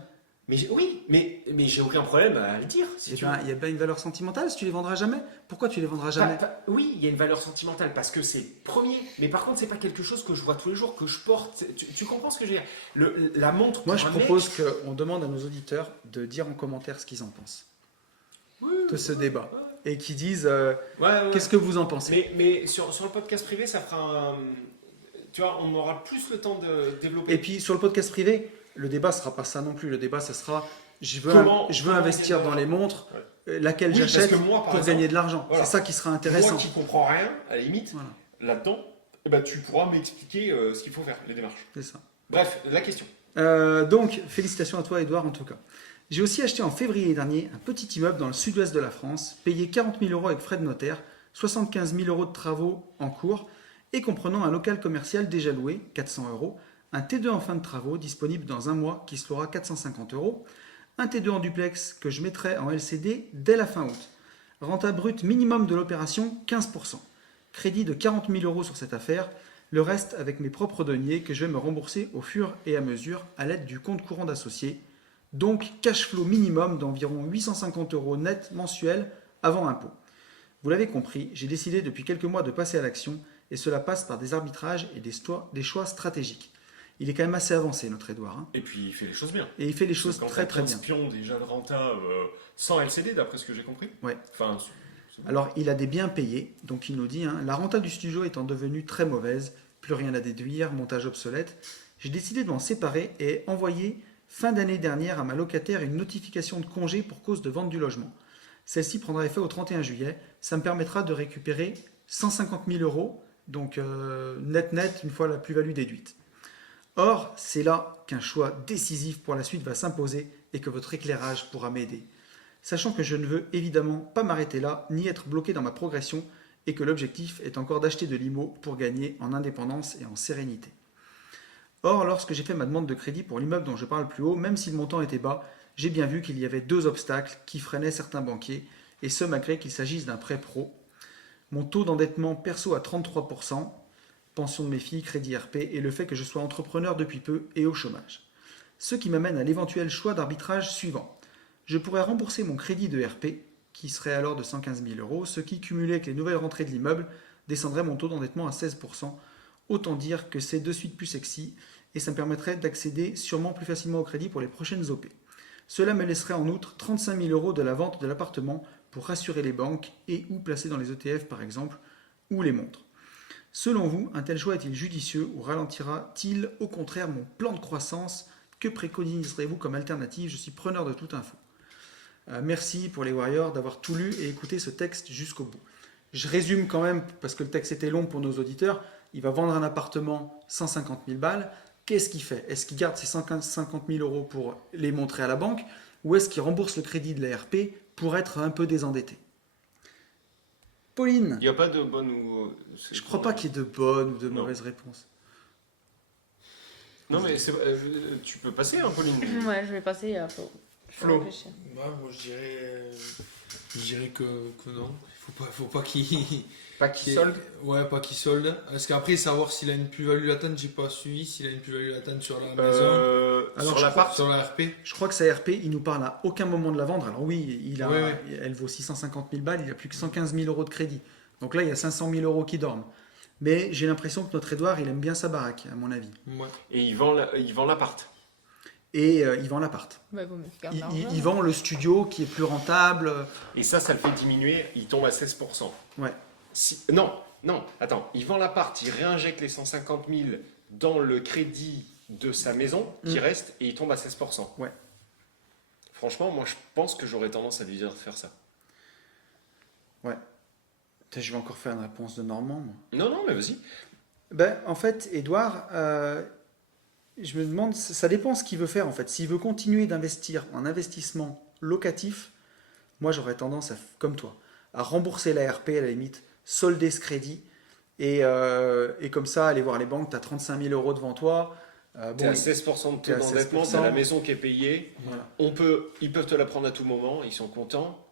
Mais oui, mais j'ai aucun problème à le dire. Si Eh tu ben, veux. il y a bien une valeur sentimentale si tu les vendras jamais. Pourquoi tu les vendras jamais? Oui, il y a une valeur sentimentale parce que c'est premier, mais par contre, c'est pas quelque chose que je vois tous les jours, que je porte. Tu comprends ce que je veux dire? La montre. Moi, pour je un mec- propose qu'on demande à nos auditeurs de dire en commentaire ce qu'ils en pensent de ce débat. Et qu'ils disent Ouais. qu'est-ce que vous en pensez. Mais sur le podcast privé, ça fera un. Tu vois, on aura plus le temps de développer. Et puis sur le podcast privé, le débat sera pas ça non plus. Le débat, ça sera je veux Comment investir gagner de dans les l'argent. montres, laquelle Oui, parce j'achète que moi, par pour exemple, gagner de l'argent. voilà. C'est ça qui sera Moi intéressant. qui comprends rien, à la limite, Voilà. là-dedans, tu pourras m'expliquer ce qu'il faut faire, les démarches. C'est ça. Bref, la question. Donc, félicitations à toi, Edouard, en tout cas. J'ai aussi acheté en février dernier un petit immeuble dans le sud-ouest de la France, payé 40 000 € avec frais de notaire, 75 000 € de travaux en cours, et comprenant un local commercial déjà loué, 400 €, un T2 en fin de travaux, disponible dans un mois, qui se louera 450 €, un T2 en duplex que je mettrai en LCD dès la fin août. Renta brute minimum de l'opération, 15%. Crédit de 40 000 € sur cette affaire, le reste avec mes propres deniers que je vais me rembourser au fur et à mesure à l'aide du compte courant d'associé. Donc cash flow minimum d'environ 850 € net mensuel avant impôt. Vous l'avez compris, j'ai décidé depuis quelques mois de passer à l'action et cela passe par des arbitrages et des choix stratégiques. Il est quand même assez avancé, notre Edouard. Hein. Et puis il fait les choses bien. Et il fait les choses très très bien. Pions déjà de renta sans LCD, d'après ce que j'ai compris. Ouais. Enfin, Alors, il a des biens payés, donc il nous dit, la renta du studio étant devenue très mauvaise, plus rien à déduire, montage obsolète, j'ai décidé de m'en séparer et envoyer fin d'année dernière à ma locataire une notification de congé pour cause de vente du logement. Celle-ci prendra effet au 31 juillet, ça me permettra de récupérer 150 000 €, donc net une fois la plus-value déduite. Or, c'est là qu'un choix décisif pour la suite va s'imposer et que votre éclairage pourra m'aider. Sachant que je ne veux évidemment pas m'arrêter là, ni être bloqué dans ma progression, et que l'objectif est encore d'acheter de l'IMO pour gagner en indépendance et en sérénité. Or, lorsque j'ai fait ma demande de crédit pour l'immeuble dont je parle plus haut, même si le montant était bas, j'ai bien vu qu'il y avait 2 obstacles qui freinaient certains banquiers, et ce malgré qu'il s'agisse d'un prêt pro. Mon taux d'endettement perso à 33%, pension de mes filles, crédit RP, et le fait que je sois entrepreneur depuis peu et au chômage. Ce qui m'amène à l'éventuel choix d'arbitrage suivant. Je pourrais rembourser mon crédit de RP, qui serait alors de 115 000 €, ce qui, cumulé avec les nouvelles rentrées de l'immeuble, descendrait mon taux d'endettement à 16%. Autant dire que c'est de suite plus sexy, et ça me permettrait d'accéder sûrement plus facilement au crédit pour les prochaines OP. Cela me laisserait en outre 35 000 € de la vente de l'appartement pour rassurer les banques et ou placer dans les ETF par exemple, ou les montres. Selon vous, un tel choix est-il judicieux ou ralentira-t-il au contraire mon plan de croissance? Que préconiserez-vous comme alternative? Je suis preneur de toute info. Merci pour les Warriors d'avoir tout lu et écouté ce texte jusqu'au bout. Je résume quand même, parce que le texte était long pour nos auditeurs. Il va vendre un appartement 150 000 balles. Qu'est-ce qu'il fait? Est-ce qu'il garde ses 150 000 € pour les montrer à la banque? Ou est-ce qu'il rembourse le crédit de la RP pour être un peu désendetté? Pauline? il n'y a pas de bonne ou... Je crois pas qu'il y ait de bonnes ou de mauvaises réponses. Non, mais tu peux passer, hein, Pauline. Ouais, je vais passer à Flo. Flo. Réfléchir. Bah, moi, je dirais que non. Faut pas qu'il. Pas qui solde. Ouais, pas qu'il solde. Parce qu'après, savoir s'il a une plus-value latente, j'ai pas suivi. S'il a une plus-value latente sur la maison, Alors, sur l'appart. sur la RP. Je crois que sa RP, il nous parle à aucun moment de la vendre. Alors oui, Ouais. elle vaut 650 000 balles, il a plus que 115 000 € de crédit. Donc là, il y a 500 000 € qui dorment. Mais j'ai l'impression que notre Edouard, il aime bien sa baraque, à mon avis. Ouais. Et il vend l'appart. Et il vend l'appart. Bah, vaut mieux qu'il garde Il l'argent. vend le studio qui est plus rentable. Et ça le fait diminuer. Il tombe à 16%. Ouais. Non, attends. Il vend l'appart, il réinjecte les 150 000 dans le crédit de sa maison qui reste et il tombe à 16%. Ouais. Franchement, moi je pense que j'aurais tendance à lui dire de faire ça. Ouais. Putain, je vais encore faire une réponse de Normand, moi. Non, mais vas-y. Ben, en fait, Edouard, je me demande, ça dépend ce qu'il veut faire en fait. S'il veut continuer d'investir en investissement locatif, moi j'aurais tendance, comme toi, à rembourser la RP à la limite, solder ce crédit et comme ça aller voir les banques, tu as 35 000 € devant toi. T'es à 16% de t'es taux à d'endettement, 16%. t'as la maison qui est payée. Voilà. Ils peuvent te la prendre à tout moment, ils sont contents.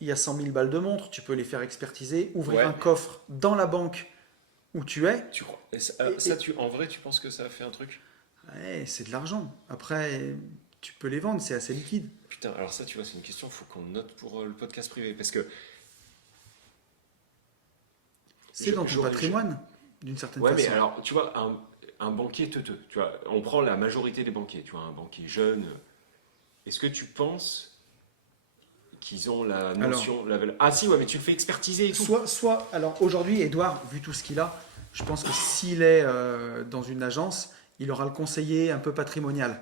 Il y a 100 000 balles de montre, tu peux les faire expertiser, ouvrir Ouais. un coffre dans la banque où tu es. Tu crois en vrai, tu penses que ça a fait un truc? Ouais, c'est de l'argent. Après, tu peux les vendre, c'est assez liquide. Putain, alors ça, tu vois, c'est une question, faut qu'on note pour le podcast privé. Parce que. C'est dans ton j'aurais- patrimoine, d'une certaine Ouais, façon. mais alors, tu vois, un banquier teuteux, tu vois, on prend la majorité des banquiers, tu vois, un banquier jeune. Est-ce que tu penses qu'ils ont la notion. Ah si, ouais, mais tu le fais expertiser et tout. Soit, alors aujourd'hui, Edouard, vu tout ce qu'il a, je pense que s'il est dans une agence, il aura le conseiller un peu patrimonial.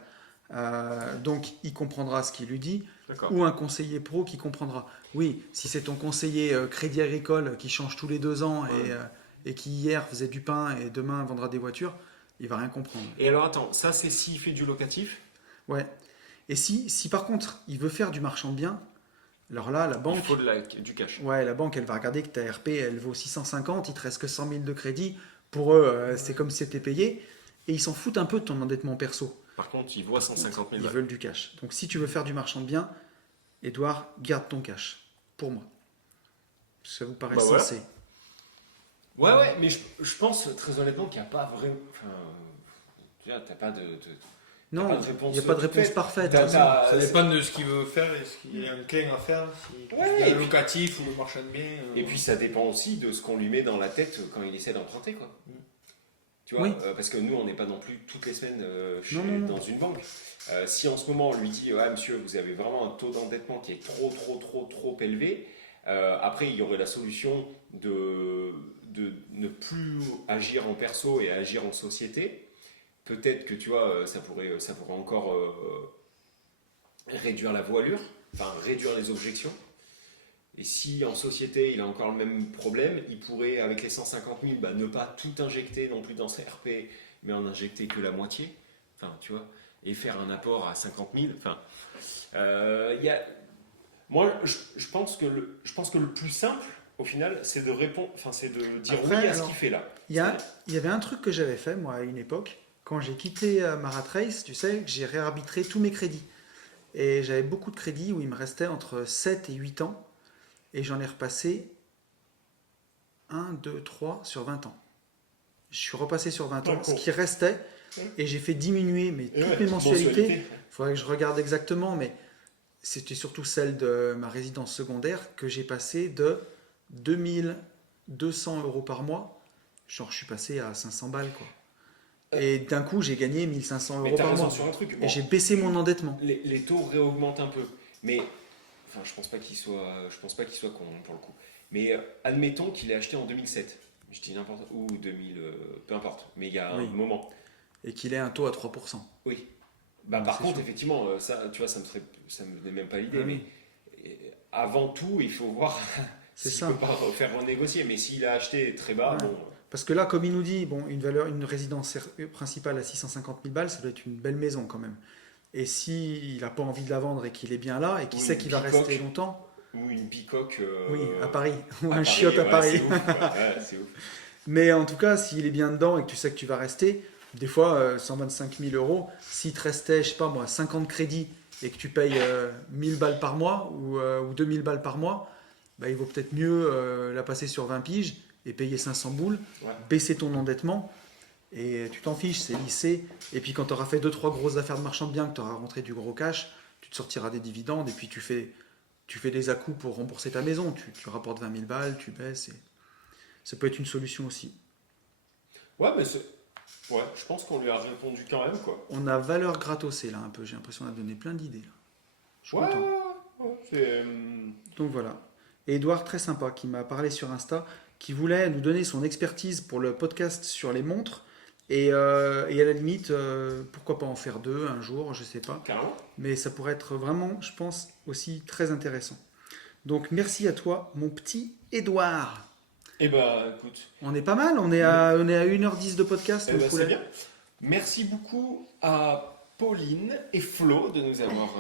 Donc, il comprendra ce qu'il lui dit, D'accord. ou un conseiller pro qui comprendra. Oui, si c'est ton conseiller Crédit Agricole qui change tous les 2 ans Ouais. et qui hier faisait du pain et demain vendra des voitures, il va rien comprendre. Et alors attends, ça c'est s'il fait du locatif. Ouais. Et si par contre il veut faire du marchand de biens, alors là, la Il banque, faut du cash. ouais, la banque, elle va regarder que ta RP, elle vaut 650, il te reste que 100 000 de crédit. Pour eux, c'est comme si c'était payé. Et ils s'en foutent un peu de ton endettement perso. Par contre, il voit 150 000 Ils balles. veulent du cash. Donc si tu veux faire du marchand de biens, Edouard, garde ton cash. Pour moi. Ça vous paraît Bah voilà. sensé. Ouais, mais je pense très honnêtement qu'il n'y a pas vraiment. Enfin, tu vois, t'as pas de Non, pas de réponse il n'y a pas de toute réponse faite. parfaite. Ça dépend de ce qu'il veut faire et ce qu'il est enclin à faire. Si Ouais, il y a et le puis- locatif ou le marchand de biens. Et puis ça dépend aussi de ce qu'on lui met dans la tête quand il essaie d'emprunter, quoi. Tu vois, Oui. parce que nous, on n'est pas non plus toutes les semaines Non. dans une banque. Si en ce moment, on lui dit, ouais, monsieur, vous avez vraiment un taux d'endettement qui est trop élevé, après, il y aurait la solution de ne plus agir en perso et agir en société. Peut-être que, tu vois, ça pourrait encore réduire la voilure, enfin, réduire les objections. Et si en société il a encore le même problème, il pourrait avec les 150 000 ne pas tout injecter non plus dans ses RP, mais en injecter que la moitié, enfin tu vois, et faire un apport à 50 000. Enfin, moi je pense que le plus simple au final c'est de répondre, enfin c'est de dire Après, oui à ce alors, qu'il fait là. Il y avait un truc que j'avais fait, moi, à une époque. Quand j'ai quitté Maratrace, tu sais, que j'ai réarbitré tous mes crédits. Et j'avais beaucoup de crédits où il me restait entre 7 et 8 ans. Et j'en ai repassé 1, 2, 3 sur 20 ans. Je suis repassé sur 20 ans, ce qui restait, et j'ai fait diminuer toutes mes mensualités. Il faudrait que je regarde exactement, mais c'était surtout celle de ma résidence secondaire que j'ai passé de 2200 € par mois. Genre, je suis passé à 500 balles, quoi. Et d'un coup, j'ai gagné 1500 Mais € t'as par raison mois. sur un truc. Et Bon, j'ai baissé mon endettement. les taux réaugmentent un peu, mais enfin, je pense pas qu'il soit con pour le coup. Mais admettons qu'il ait acheté en 2007. Je dis n'importe ou 2000, peu importe. Mais il y a un Oui. moment. Et qu'il ait un taux à 3%. Oui. Par C'est contre, sûr. effectivement, ça, tu vois, ça me venait même pas l'idée. Ah oui. Mais avant tout, il faut voir C'est s'il ça. peut pas faire renégocier. Mais s'il a acheté très bas, Ouais. bon. Parce que là, comme il nous dit, bon, une résidence principale à 650 000 balles, ça doit être une belle maison quand même. Et s'il n'a pas envie de la vendre et qu'il est bien là et qu'il Ou sait une qu'il va bicoque. rester longtemps, Ou une bicoque. oui, à Paris, ou à un Paris, chiotte à ouais, Paris. C'est ouf, ouais, c'est ouf. Mais en tout cas, s'il est bien dedans et que tu sais que tu vas rester, des fois, 125 000 €, s'il te restait, je sais pas moi, 50 crédits et que tu payes 1000 balles par mois ou 2000 balles par mois, bah, il vaut peut-être mieux la passer sur 20 piges et payer 500 boules, Ouais. baisser ton endettement et tu t'en fiches, c'est lissé. Et puis quand tu auras fait 2-3 grosses affaires de marchand de biens, que tu auras rentré du gros cash, tu te sortiras des dividendes et puis tu fais des à-coups pour rembourser ta maison. Tu rapportes 20 000 balles, tu baisses. Et ça peut être une solution aussi. Ouais, mais je pense qu'on lui a répondu quand même, quoi. On a valeur gratos là un peu, j'ai l'impression qu'on a donné plein d'idées. Là. Je suis Ouais, content. c'est. Donc voilà. Et Edouard, très sympa, qui m'a parlé sur Insta, qui voulait nous donner son expertise pour le podcast sur les montres. Et à la limite, pourquoi pas en faire 2 un jour, je sais pas. Carrément. Mais ça pourrait être vraiment, je pense, aussi très intéressant. Donc merci à toi, mon petit Edouard. Eh ben, écoute. On est pas mal, on est à 1h10 de podcast. Eh mon ben, poulet. c'est bien. Merci beaucoup à Pauline et Flo de nous avoir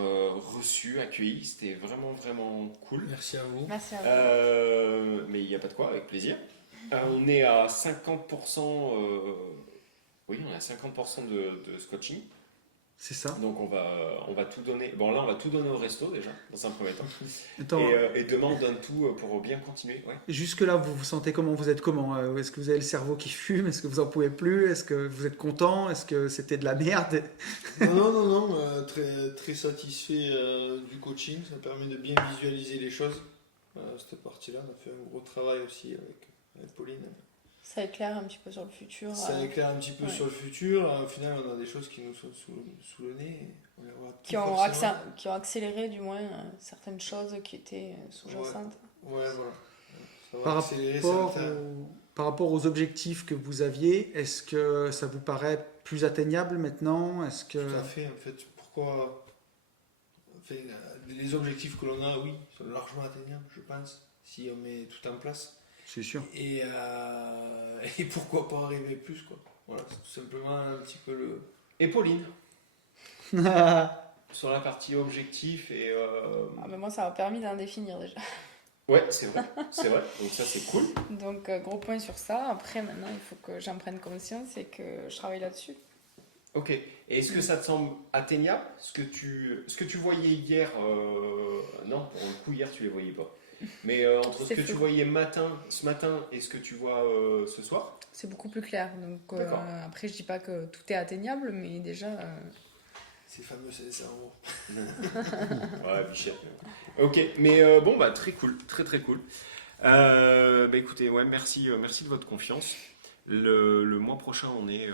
reçus, accueillis. C'était vraiment, vraiment cool. Merci à vous. Merci à vous. Mais il n'y a pas de quoi, avec plaisir. On est à 50%. Oui, on est à 50% de scotching. C'est ça. Donc on va tout donner. Bon, là, on va tout donner au resto déjà, dans un premier temps. Attends, Et demain, on donne tout pour bien continuer. Ouais. jusque-là, vous vous sentez comment? Vous êtes comment? Est-ce que vous avez le cerveau qui fume? Est-ce que vous en pouvez plus? Est-ce que vous êtes content? Est-ce que c'était de la merde? Non, très, très satisfait du coaching. Ça permet de bien visualiser les choses. Cette partie-là, on a fait un gros travail aussi avec Pauline. Ça éclaire un petit peu sur le futur. Ça éclaire un petit peu ouais. sur le futur. Au final, on a des choses qui nous sont sous le nez. Et on les voit plus qui ont, forcément. qui ont accéléré du moins certaines choses qui étaient sous-jacentes. Ouais, voilà. Ça va Par accélérer rapport, certains. par rapport aux objectifs que vous aviez, est-ce que ça vous paraît plus atteignable maintenant? Est-ce que... Tout à fait, en fait. Pourquoi enfin, les objectifs que l'on a, oui, sont largement atteignables, je pense, si on met tout en place. C'est sûr. Et pourquoi pas arriver plus, quoi. Voilà, c'est tout simplement un petit peu le... Et Pauline sur la partie objectif et... Ah, ben moi, ça m'a permis d'en définir déjà. Ouais, c'est vrai, c'est vrai. Donc ça, c'est cool. Donc, gros point sur ça. Après, maintenant, il faut que j'en prenne conscience et que je travaille là-dessus. Ok. Et est-ce que ça te semble atteignable ce que tu voyais hier non, pour le coup, hier, tu les voyais pas. Mais entre ce C'est que tu faux. voyais ce matin et ce que tu vois ce soir, C'est beaucoup plus clair. Donc, D'accord. après, je dis pas que tout est atteignable, mais déjà... Ces fameux cerveaux. ouais, Bichette. Ok, mais bon, bah très cool, très très cool. Bah écoutez, ouais, merci de votre confiance. Le mois prochain, on est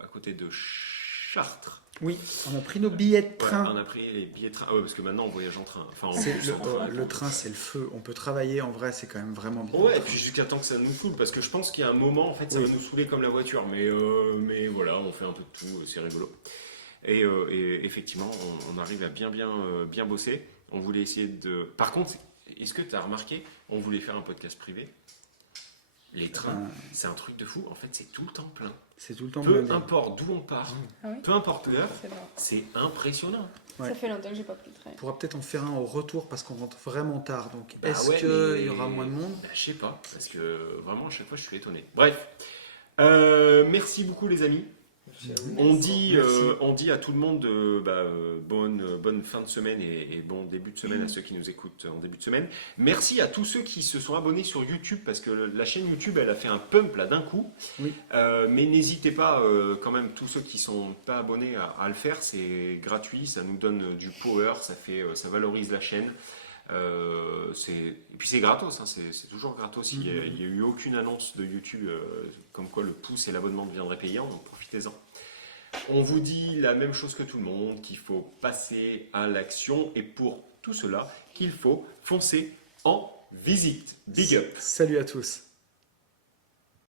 à côté de Chartres. Oui, on a pris nos billets de Ouais, train. on a pris les billets de train. Ah ouais, parce que maintenant on voyage en train. Enfin, on C'est sort en train. le train, c'est le feu. On peut travailler, en vrai, c'est quand même vraiment bien. Ouais, et puis jusqu'à temps que ça nous saoule, parce que je pense qu'il y a un moment, en fait, ça Oui. va nous saouler comme la voiture. Mais voilà, on fait un peu de tout, c'est rigolo. Et effectivement, on arrive à bien bosser. On voulait essayer de... Par contre, est-ce que tu as remarqué, on voulait faire un podcast privé. Les trains, c'est un truc de fou. En fait, c'est tout le temps plein. C'est tout le temps Peu blindé. importe d'où on part, Ah oui, peu importe l'heure, c'est vrai. c'est impressionnant. Ouais. Ça fait longtemps que j'ai pas pris le train. On pourra peut-être en faire un au retour parce qu'on rentre vraiment tard. Donc, Bah est-ce ouais, qu'il mais- y aura moins de monde? Bah, je sais pas, parce que vraiment, à chaque fois, je suis étonné. Bref, merci beaucoup, les amis. On dit à tout le monde bonne fin de semaine et bon début de semaine à ceux qui nous écoutent en début de semaine. Merci à tous ceux qui se sont abonnés sur YouTube parce que la chaîne YouTube elle a fait un pump là d'un coup. Oui. Mais n'hésitez pas quand même tous ceux qui sont pas abonnés à le faire, c'est gratuit, ça nous donne du power, ça valorise la chaîne. Et puis c'est gratos, hein, c'est toujours gratos. Il n'y a eu aucune annonce de YouTube comme quoi le pouce et l'abonnement deviendraient payants, donc profitez-en. On vous dit la même chose que tout le monde, qu'il faut passer à l'action et pour tout cela, qu'il faut foncer en visite. Big up! Salut à tous.